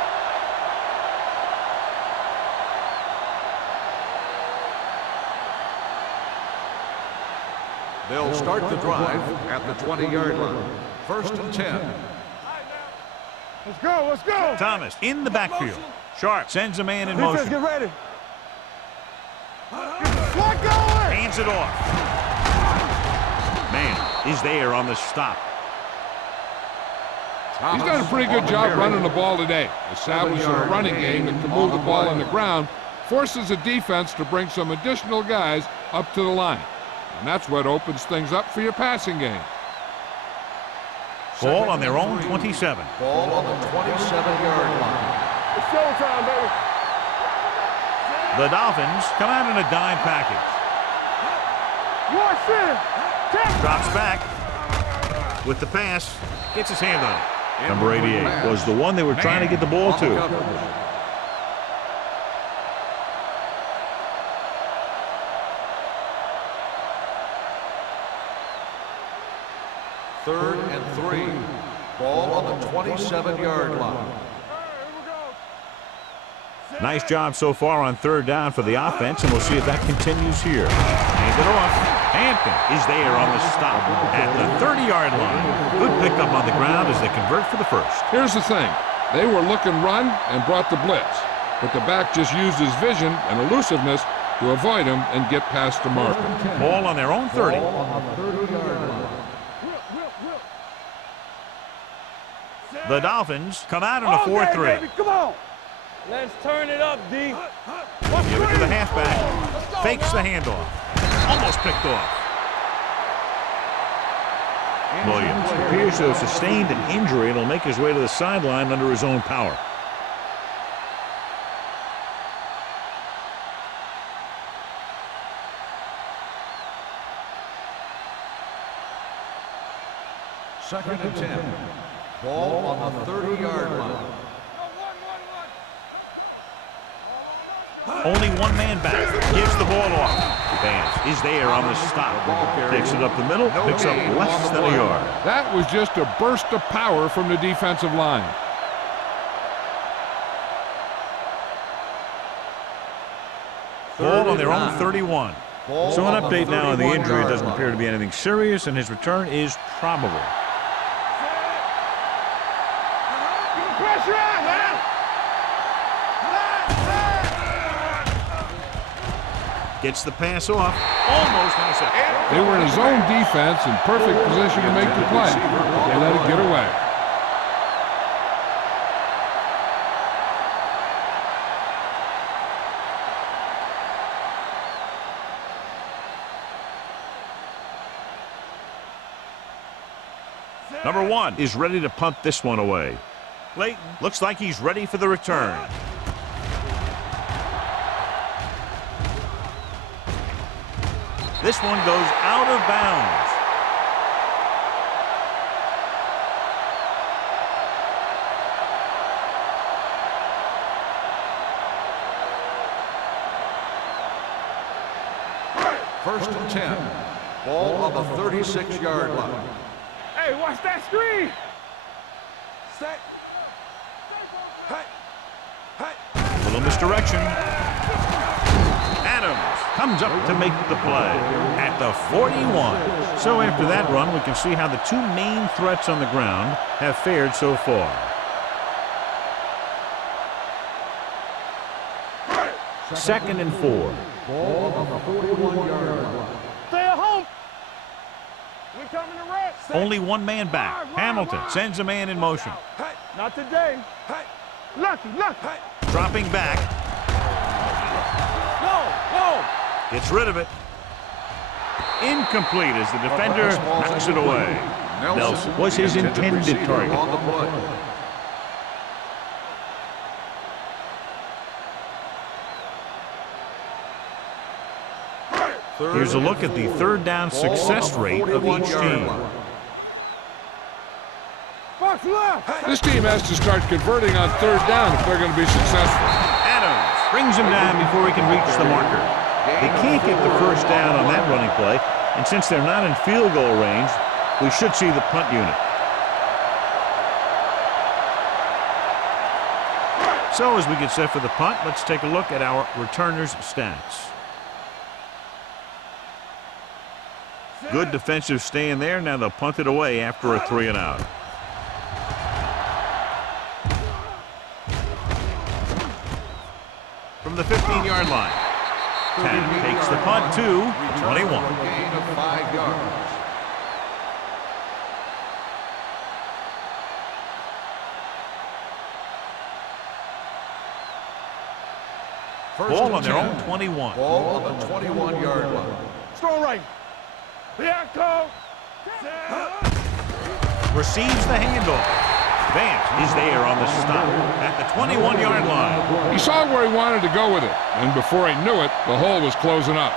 They'll start the drive at the 20-yard line. 1st and 10. Let's go, let's go. Thomas in the backfield. Sharp sends a man in Defense, motion. get ready. What going? Hands it off. Man is there on the stop. He's done a pretty good job running the ball today, establishing a running game that can move the ball on the ground, forces the defense to bring some additional guys up to the line. And that's what opens things up for your passing game. Ball on their own 27. Ball on the 27-yard line. It's showtime, baby. The Dolphins come out in a dime package. One center. Drops back with the pass. Gets his hand on it. Number 88 was the one they were trying to get the ball to. Third and 3. Ball on the 27-yard line. Nice job so far on third down for the offense, and we'll see if that continues here. Hand it off. Hampton is there on the stop at the 30-yard line. Good pickup on the ground as they convert for the first. Here's the thing. They were looking run and brought the blitz, but the back just used his vision and elusiveness to avoid him and get past the marker. Ball on their own 30. The Dolphins come out in a 4-3. Come on. Let's turn it up, D. Give it to the halfback. Fakes the handoff. Almost picked off. Williams appears to have sustained an injury and will make his way to the sideline under his own power. Second and 10. Ball on the 30-yard line. Only one man back. Gives the ball off. Vance is there on the stop. Takes it up the middle. Picks up less than a yard. That was just a burst of power from the defensive line. Ball on their own 31. So an update now on the injury. It doesn't appear to be anything serious, and his return is probable. Pressure on, man. Gets the pass off. Almost intercepted. They were in his own defense in perfect position to make the play. They let it get away. Number 1 is ready to punt this one away. Layton looks like he's ready for the return. This one goes out of bounds. First and 10. Ball on the 36-yard line. Hey, watch that screen. Set. Little misdirection. Adams comes up to make the play at the 41. So after that run, we can see how the two main threats on the ground have fared so far. Second and 4. Ball on the 41-yard line. Stay at home. We coming to rest. Only one man back. Hamilton sends a man in motion. Not today. Lucky. Dropping back. Go. Gets rid of it. Incomplete as the defender knocks it away. Nelson was his intended target. On the play. Here's a look at the third down success rate of each team. Box left. This team has to start converting on third down if they're going to be successful. Adams brings him down before he can reach the marker. They can't get the first down on that running play, and since they're not in field goal range, we should see the punt unit. So as we get set for the punt, let's take a look at our returners' stats. Good defensive stand there. Now they'll punt it away after a 3-and-out. From the 15-yard line, Tanner takes the punt to 21. Gain of 5 yards. Ball on their own 21. Ball on the 21-yard line. Strong right. Here I come. Receives the handoff. Vance is there on the stop at the 21-yard line. He saw where he wanted to go with it, and before he knew it, the hole was closing up.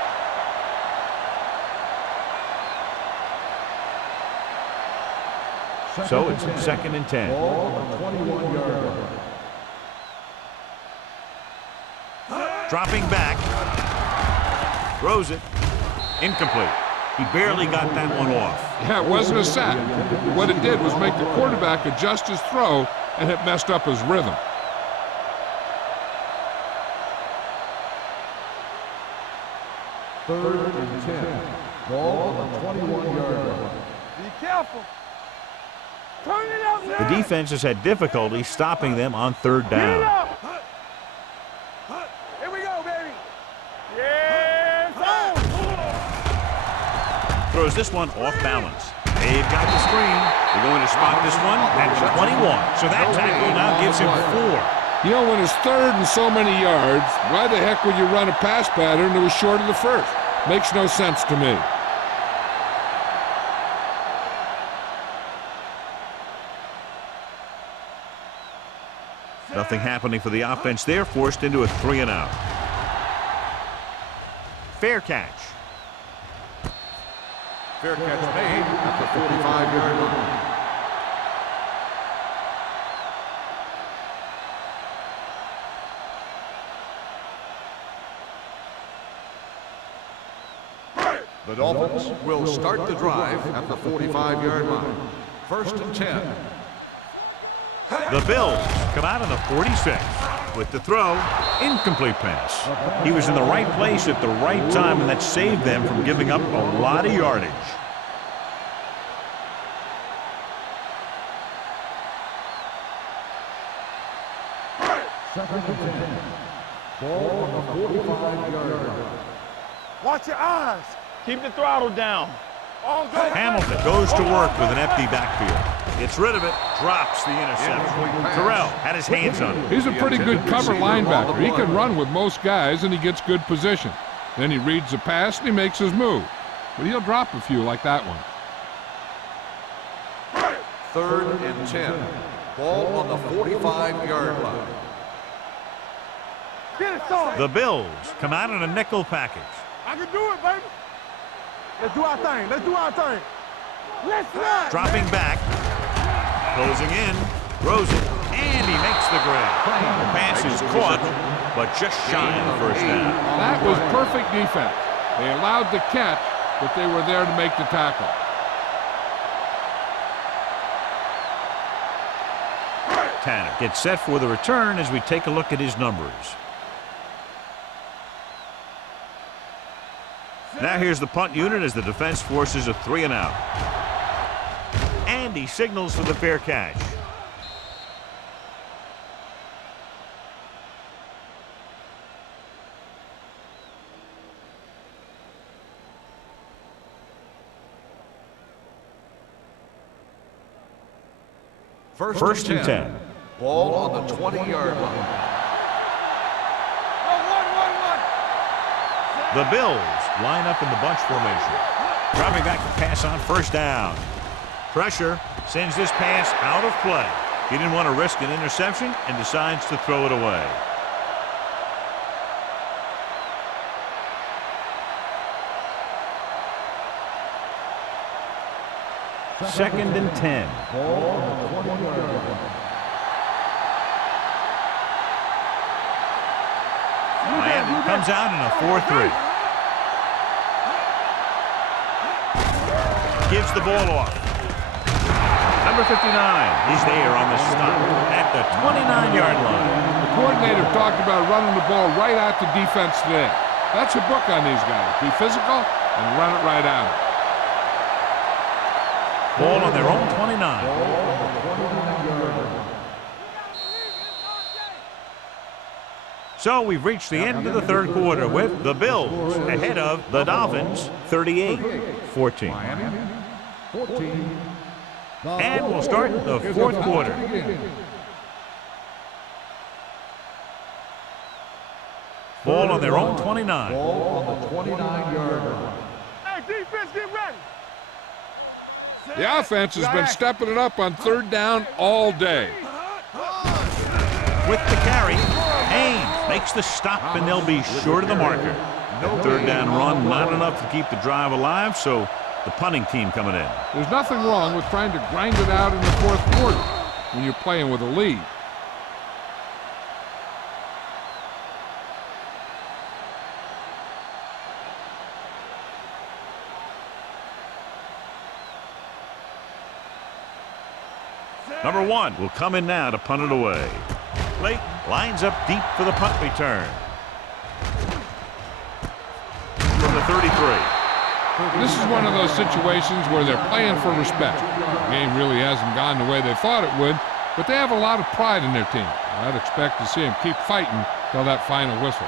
So it's 2nd and 10. Ball on the 21-yard line. Dropping back. Throws it. Incomplete. He barely got that one off. Yeah, it wasn't a sack. What it did was make the quarterback adjust his throw, and it messed up his rhythm. Third and 10. Ball on the 21-yard line. Be careful. Turn it up now. The defense has had difficulty stopping them on third Get it down. up. Here we go, baby. Yes. Throws this one off balance. They've got the screen. They're going to spot this one at the 21. So that tackle now gives him 4. You know, when it's third and so many yards, why the heck would you run a pass pattern that was short of the first? Makes no sense to me. Nothing happening for the offense there, forced into a 3-and-out. Fair catch. Fair catch made at the 45-yard line. The Dolphins will start the drive at the 45-yard line. 1st and 10. The Bills come out on the 46 with the throw. Incomplete pass. He was in the right place at the right time, and that saved them from giving up a lot of yardage. Second and 10. Ball on the 45-yard line. Watch your eyes. Keep the throttle down. All go. Hamilton goes to work with an empty backfield. Gets rid of it, drops the interception. Terrell had his hands on it. He's a pretty good cover linebacker. He can run with most guys, and he gets good position. Then he reads the pass, and he makes his move. But he'll drop a few like that one. 3rd and 10. Ball on the 45-yard line. Get it started. The Bills come out in a nickel package. I can do it, baby. Let's do our thing. Let's do our thing. Let's run. Dropping back, closing in, throws it, and he makes the grab. The pass is caught, but just shy of the first down. That was perfect defense. They allowed the catch, but they were there to make the tackle. Tanner gets set for the return as we take a look at his numbers. Now here's the punt unit as the defense forces a 3-and-out. And he signals for the fair catch. First and 10. Ball on the 20-yard line. The Bills line up in the bunch formation. Dropping back to pass on first down. Pressure sends this pass out of play. He didn't want to risk an interception and decides to throw it away. Second and 10. Miami comes out in a 4-3. Gives the ball off. Number 59 is there on the stop at the 29-yard line. The coordinator talked about running the ball right at the defense today. That's a book on these guys. Be physical and run it right out. Ball on their own 29. So we've reached the end of the third quarter with the Bills ahead of the Dolphins 38-14. And we'll start the fourth quarter. Ball on their own 29. Ball on the 29-yard line. Hey, defense, get ready. The offense has been stepping it up on third down all day. With the carry, Haynes makes the stop, and they'll be short of the marker. That third down run, not enough to keep the drive alive, so the punting team coming in. There's nothing wrong with trying to grind it out in the fourth quarter when you're playing with a lead. Number 1 will come in now to punt it away. Layton lines up deep for the punt return. From the 33. This is one of those situations where they're playing for respect. The game really hasn't gone the way they thought it would, but they have a lot of pride in their team. I'd expect to see them keep fighting till that final whistle.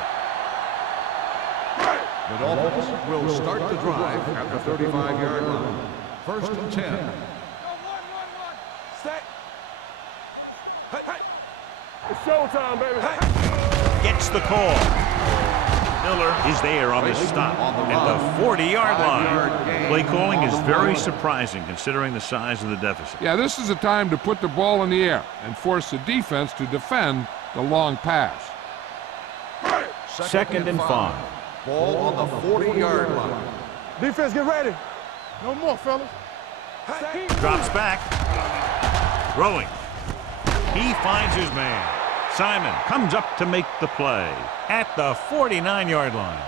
The Dolphins will start the drive at the 35-yard line. First and 10. It's showtime, baby. Gets the call. Miller is there on the stop at the 40-yard line. Play calling is very surprising considering the size of the deficit. Yeah, this is the time to put the ball in the air and force the defense to defend the long pass. Second and 5. Ball on the 40-yard line. Defense, get ready. No more, fellas. Drops back. Throwing. He finds his man. Simon comes up to make the play at the 49-yard line.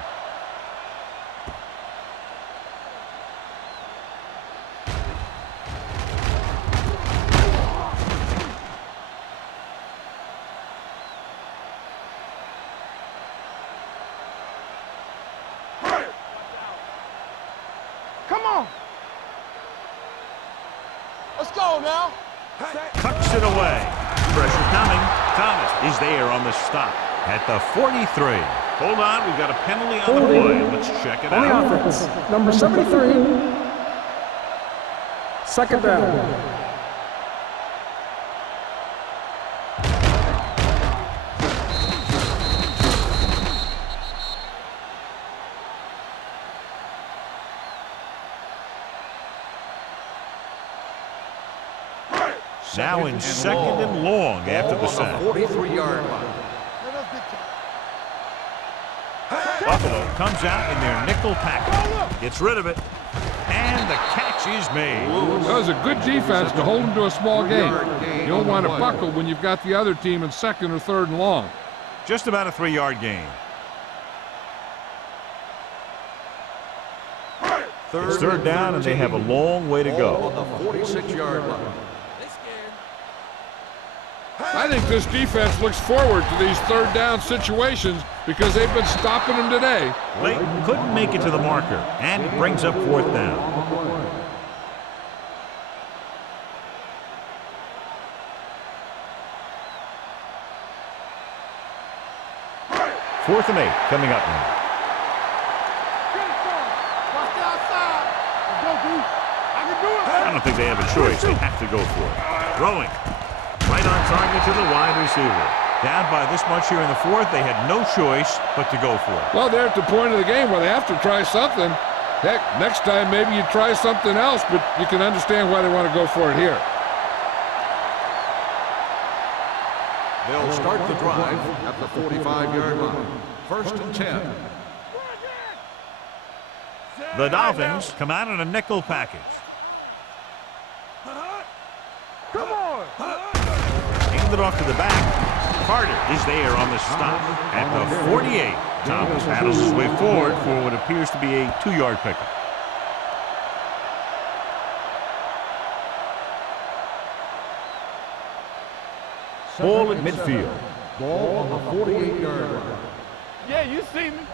Come on. Let's go now. Tucks it away. Pressure coming. Thomas is there on the stop at the 43. Hold on, we've got a penalty on the play. Let's check it On the out. offense, number 73. Second down. Now in second and long after the sack. 43-yard line. Buffalo comes out in their nickel package. Gets rid of it. And the catch is made. That was a good defense to hold them to a small game. You don't want to buckle when you've got the other team in second or third and long. Just about a 3-yard gain. It's third down, and they have a long way to go. On the 46-yard line. I think this defense looks forward to these third down situations because they've been stopping them today. Layton couldn't make it to the marker, and it brings up fourth down. Fourth and 8 coming up now. I can do it. I don't think they have a choice. They have to go for it. Throwing. Right on target to the wide receiver. Down by this much here in the fourth, they had no choice but to go for it. Well, they're at the point of the game where they have to try something. Heck, next time maybe you try something else, but you can understand why they want to go for it here. They'll start the drive at the 45-yard line. 1st and 10. The Dolphins come out in a nickel package. Come on! Hand it off to the back. Carter is there on the stop at the 48. Thomas paddles his way forward for what appears to be a 2-yard pickup. Ball at midfield. Ball on the 48-yard line. Yeah, you see me.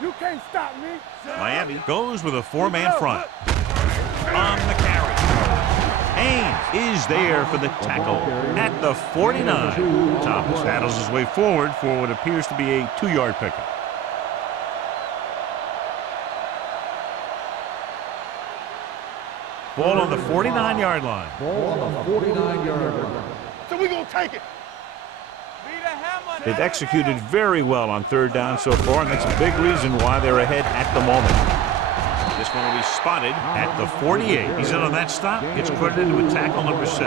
You can't stop me. Miami goes with a 4-man front. On the carry. Haynes is there for the tackle at the 49. Thomas paddles his way forward for what appears to be a 2-yard pickup. Ball on the 49-yard line. Ball on the 49-yard line. So we gonna take it. They've executed very well on 3rd down so far, and that's a big reason why they're ahead at the moment. This one will be spotted at the 48. He's in on that stop, gets credited with tackle number 6.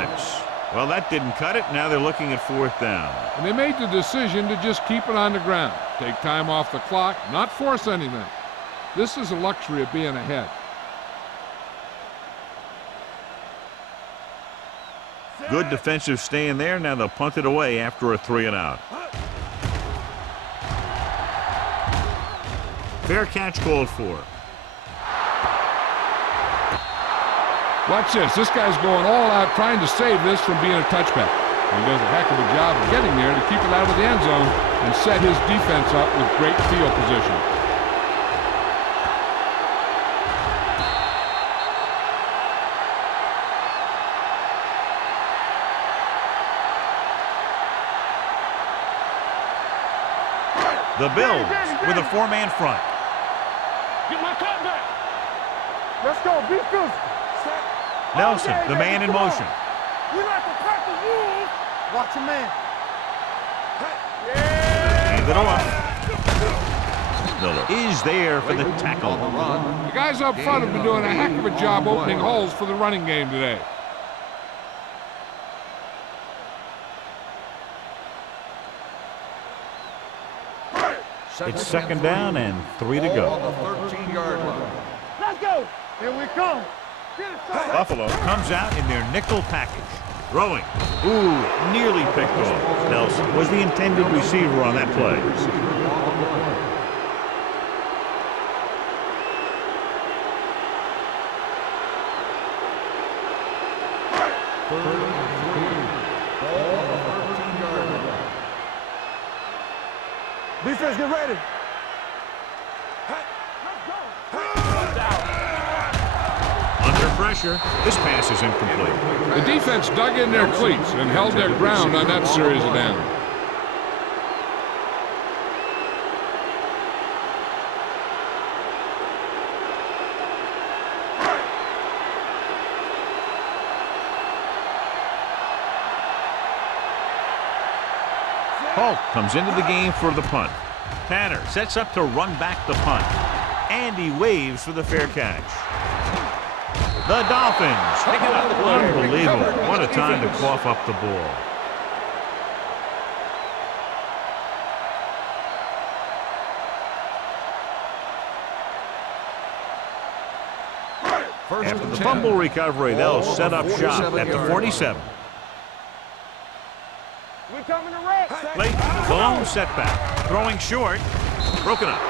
Well, that didn't cut it. Now they're looking at 4th down. And they made the decision to just keep it on the ground. Take time off the clock, not force anything. This is a luxury of being ahead. Good defensive stand there. Now they'll punt it away after a 3-and-out. Fair catch called for. Watch this. This guy's going all out trying to save this from being a touchback. He does a heck of a job of getting there to keep it out of the end zone and set his defense up with great field position. The Bills with a 4-man front. Get my cut back. Let's go. Be physical. Nelson, the man in motion. We like to crack the rules. Watch your man. Hand it off. Miller is there for the tackle. The guys up front have been doing a heck of a job opening holes for the running game today. It's 2nd down and 3 to go. On the 13-yard line. Let's go. Here we come. Get it, son. Buffalo comes out in their nickel package. Throwing. Ooh, nearly picked off. Nelson was the intended receiver on that play. Defense, get ready. Under pressure, this pass is incomplete. The defense dug in their cleats and held their ground on that series of downs. Hulk comes into the game for the punt. Tanner sets up to run back the punt. And he waves for the fair catch. The Dolphins pick it up. Unbelievable. What a time to cough up the ball. After the fumble recovery, they'll set up shop at the 47. We coming to wreck. Late, blown setback. Throwing short. Broken up.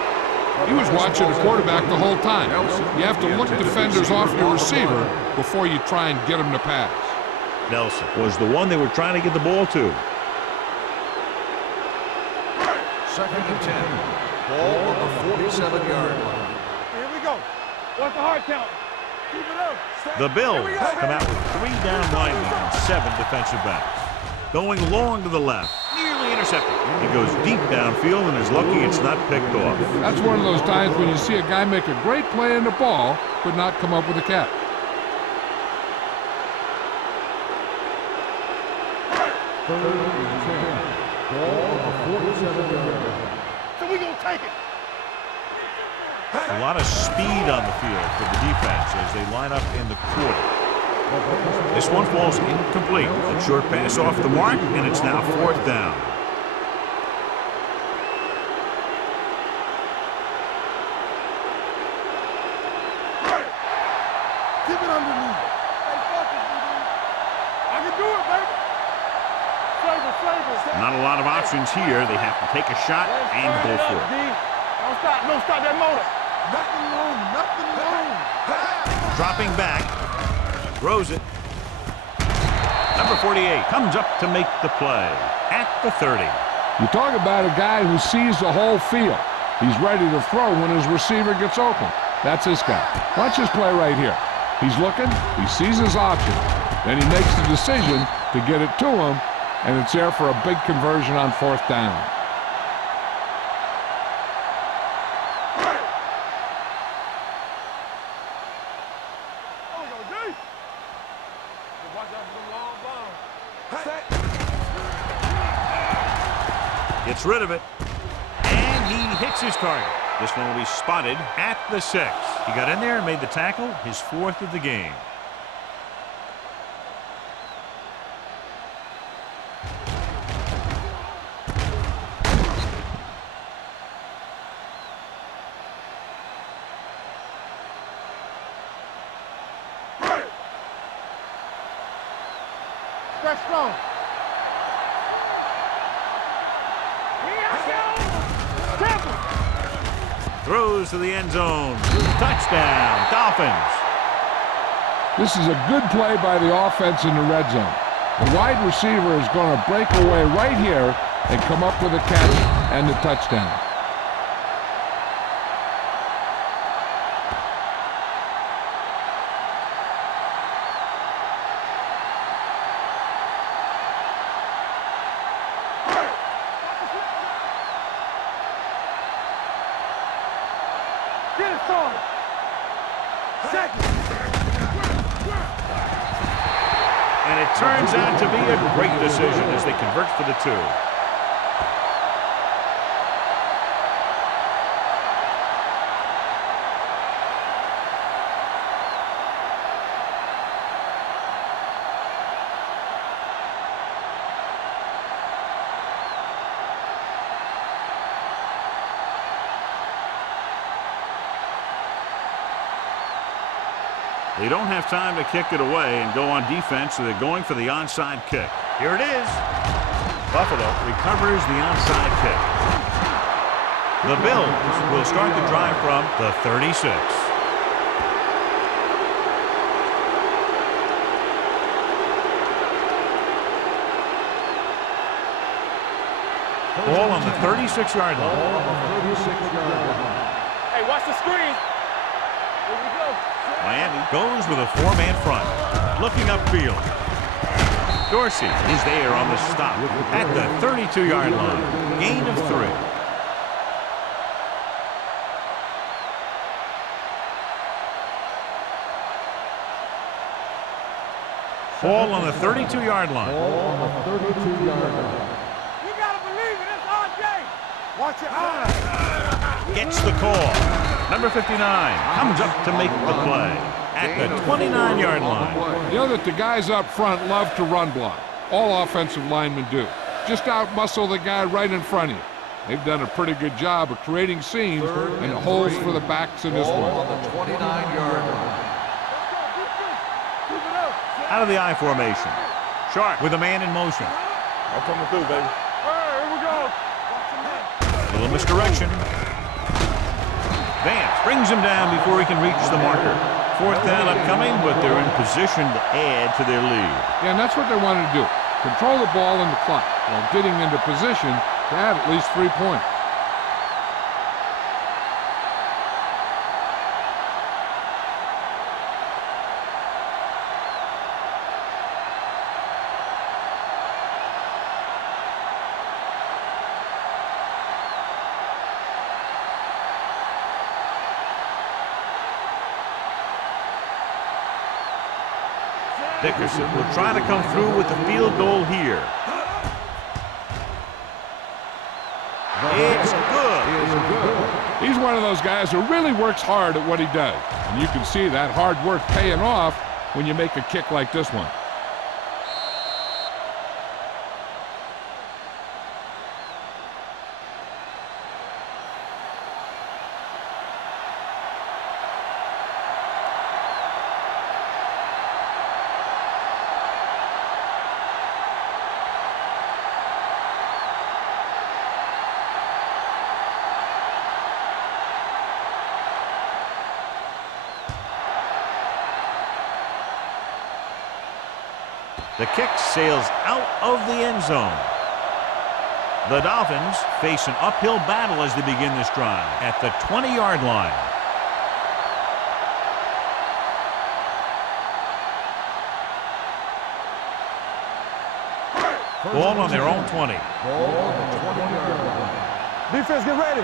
He was watching the quarterback the whole time. You have to look defenders off your receiver before you try and get him to pass. Nelson was the one they were trying to get the ball to. 2nd and 10. Ball on the 47-yard line. Here we go. What's the hard count? Keep it up. The Bills come out with 3 down linemen and 7 defensive backs. Going long to the left. Nearly intercepted. He goes deep downfield and is lucky it's not picked off. That's one of those times when you see a guy make a great play in the ball, but not come up with a catch. Third and 10. Ball on the 47-yard line. So we gonna take it. A lot of speed on the field for the defense as they line up in the quarter. This one falls incomplete. A short pass off the mark, and it's now 4th down. Keep it underneath. Stay focused, baby. I can do it, baby. Flavor. Not a lot of options here. They have to take a shot and go for it. Don't stop that motor. Nothing wrong. Dropping back. Throws it. Number 48 comes up to make the play at the 30. You talk about a guy who sees the whole field. He's ready to throw when his receiver gets open. That's this guy. Watch this play right here. He's looking, he sees his option, then he makes the decision to get it to him, and it's there for a big conversion on 4th down. Gets rid of it, and he hits his target. This one will be spotted at the 6. He got in there and made the tackle, his 4th of the game. Stretch strong. Throws to the end zone. Touchdown, Dolphins. This is a good play by the offense in the red zone. The wide receiver is going to break away right here and come up with a catch and the touchdown. Get it started. Second. And it turns out to be a great decision as they convert for the 2. They don't have time to kick it away and go on defense, so they're going for the onside kick. Here it is. Buffalo recovers the onside kick. The Bills will start the drive from the 36. Ball on the 36-yard line. Hey, watch the screen. Here we go. Miami goes with a 4-man front. Looking upfield. Dorsey is there on the stop at the 32-yard line. Gain of 3. Ball on the 32-yard line. Ball on the 32-yard line. You gotta believe it. It's RJ. Watch your eyes. Gets the call. Number 59 comes up to make the play at the 29-yard line. You know that the guys up front love to run block. All offensive linemen do. Just out-muscle the guy right in front of you. They've done a pretty good job of creating seams and holes for the backs in this Ball one. on the 29-yard line. Out of the I formation. Sharp with a man in motion. I'm coming through, baby. Here we go. Little misdirection. Vance brings him down before he can reach the marker. 4th down upcoming, but they're in position to add to their lead. Yeah, and that's what they want to do. Control the ball in the clock while getting into position to add at least 3 points. Dickerson will try to come through with the field goal here. one of those guys who really works hard at what he does. And you can see that hard work paying off when you make a kick like this one. The kick sails out of the end zone. The Dolphins face an uphill battle as they begin this drive at the 20-yard line. Ball on their own 20. Ball on the 20-yard line. Defense, get ready.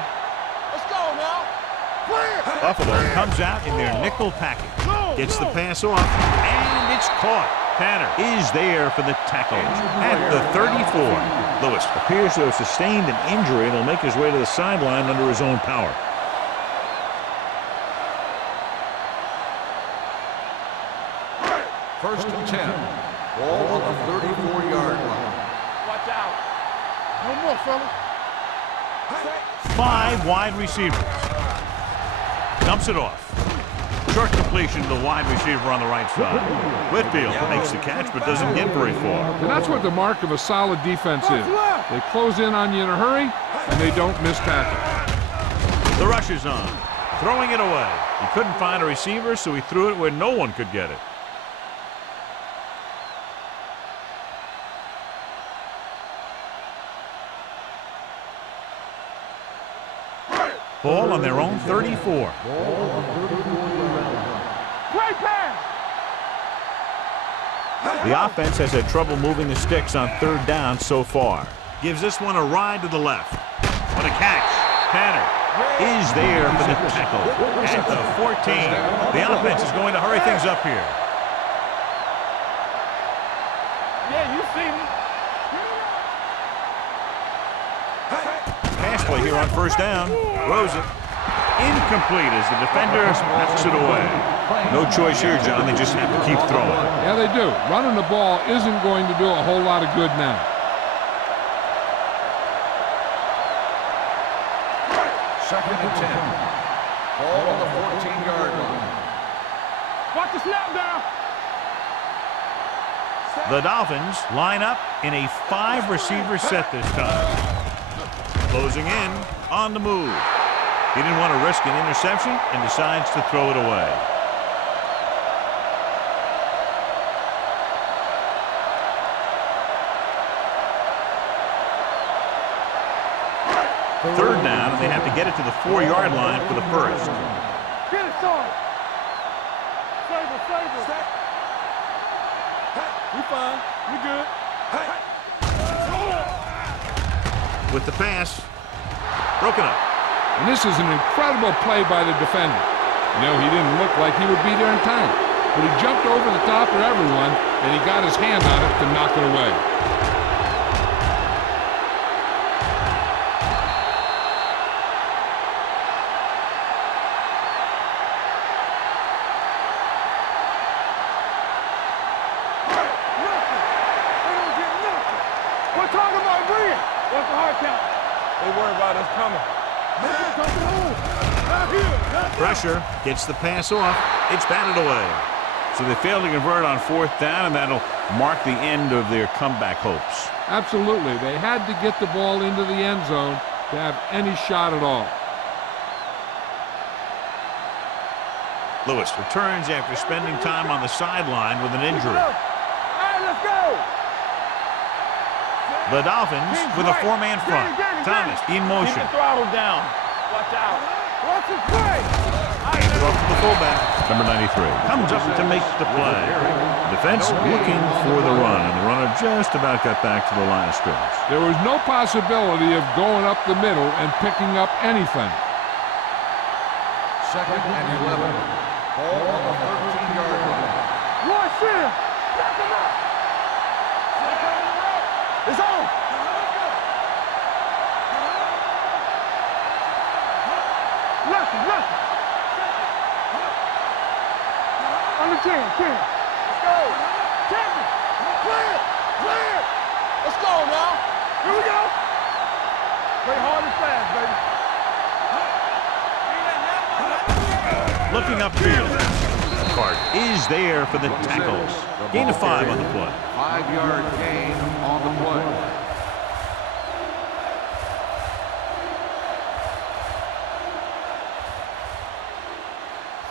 Let's go now. Clear. Buffalo comes out in their nickel package. Gets the pass off, and it's caught. Tanner is there for the tackle at the 34. Lewis appears to have sustained an injury and will make his way to the sideline under his own power. First and 10. Ball on the 34-yard line. Watch out. No more, fella. 5 wide receivers. Dumps it off. Short completion to the wide receiver on the right side. Whitfield makes the catch but doesn't get very far. And that's what the mark of a solid defense is. They close in on you in a hurry, and they don't miss tackle. The rush is on. Throwing it away. He couldn't find a receiver, so he threw it where no one could get it. Ball on their own 34. Great pass. The offense has had trouble moving the sticks on third down so far. Gives this one a ride to the left. What a catch. Tanner is there for the tackle at the 14. The offense is going to hurry things up here. Yeah, you see me. Pass play here on first down. Throws it. Incomplete as the defender knocks it away. No choice here, John. They just have to keep throwing. Yeah, they do. Running the ball isn't going to do a whole lot of good now. Second and 10. Ball on the 14-yard line. Watch the snap down. The Dolphins line up in a 5-receiver set this time. Closing in on the move. He didn't want to risk an interception and decides to throw it away. Third down, and they have to get it to the 4-yard line for the first. Get it, son. Save it. We fine. We good. With the pass, broken up. And this is an incredible play by the defender. You know, he didn't look like he would be there in time, but he jumped over the top of everyone, and he got his hand on it to knock it away. We're talking about Green. What's the hard count? They worry about us coming. Pressure gets the pass off. It's batted away. So they failed to convert on fourth down, and that'll mark the end of their comeback hopes. Absolutely. They had to get the ball into the end zone to have any shot at all. Lewis returns after spending time on the sideline with an injury. All right, let's go. The Dolphins with a 4-man front. Thomas in motion. Keep the throttle down. Watch out. Watch it play. Hands off to the fullback. Number 93 comes up to make the play. Defense looking for the run, and the runner just about got back to the line of scrimmage. There was no possibility of going up the middle and picking up anything. Second and 11. Ball on the 13-yard line. Watch him. Back him up. It's on. Left 10. Let's go. Check it. Clear. Let's go now. Here we go. Play hard and fast, baby. Looking upfield. Cart is there for the tackles. Gain of 5 on the play. 5-yard gain on the play.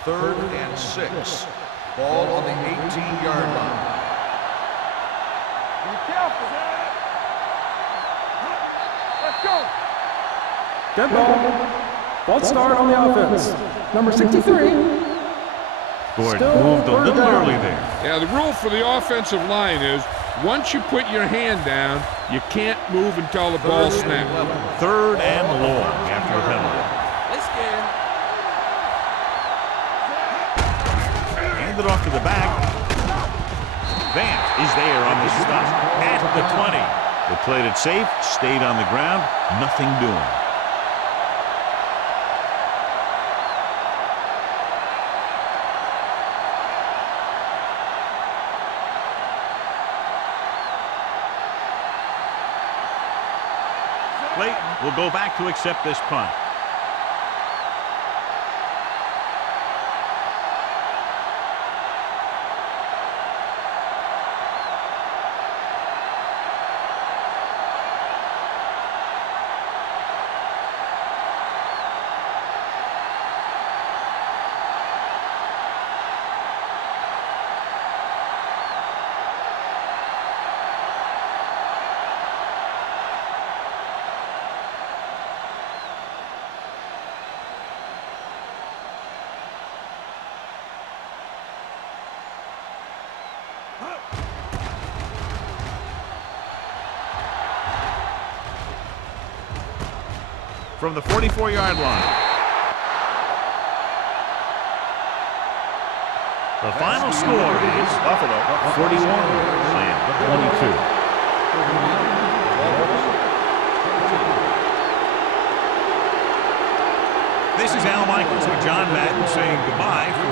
Third and 6. Ball on the 18-yard line. Be careful. Let's go. Dead ball. False start on the offense. Number 63. Gordon Still moved a third little down. early there. Yeah, the rule for the offensive line is once you put your hand down, you can't move until the ball snaps. 3rd and long after the penalty. Handed off to the back. Vance is there on the stop at the 20. They played it safe, stayed on the ground, nothing doing. Clayton will go back to accept this punt. From the 44-yard line. The final score is Buffalo 41 and 22. This is Al Michaels with John Madden saying goodbye for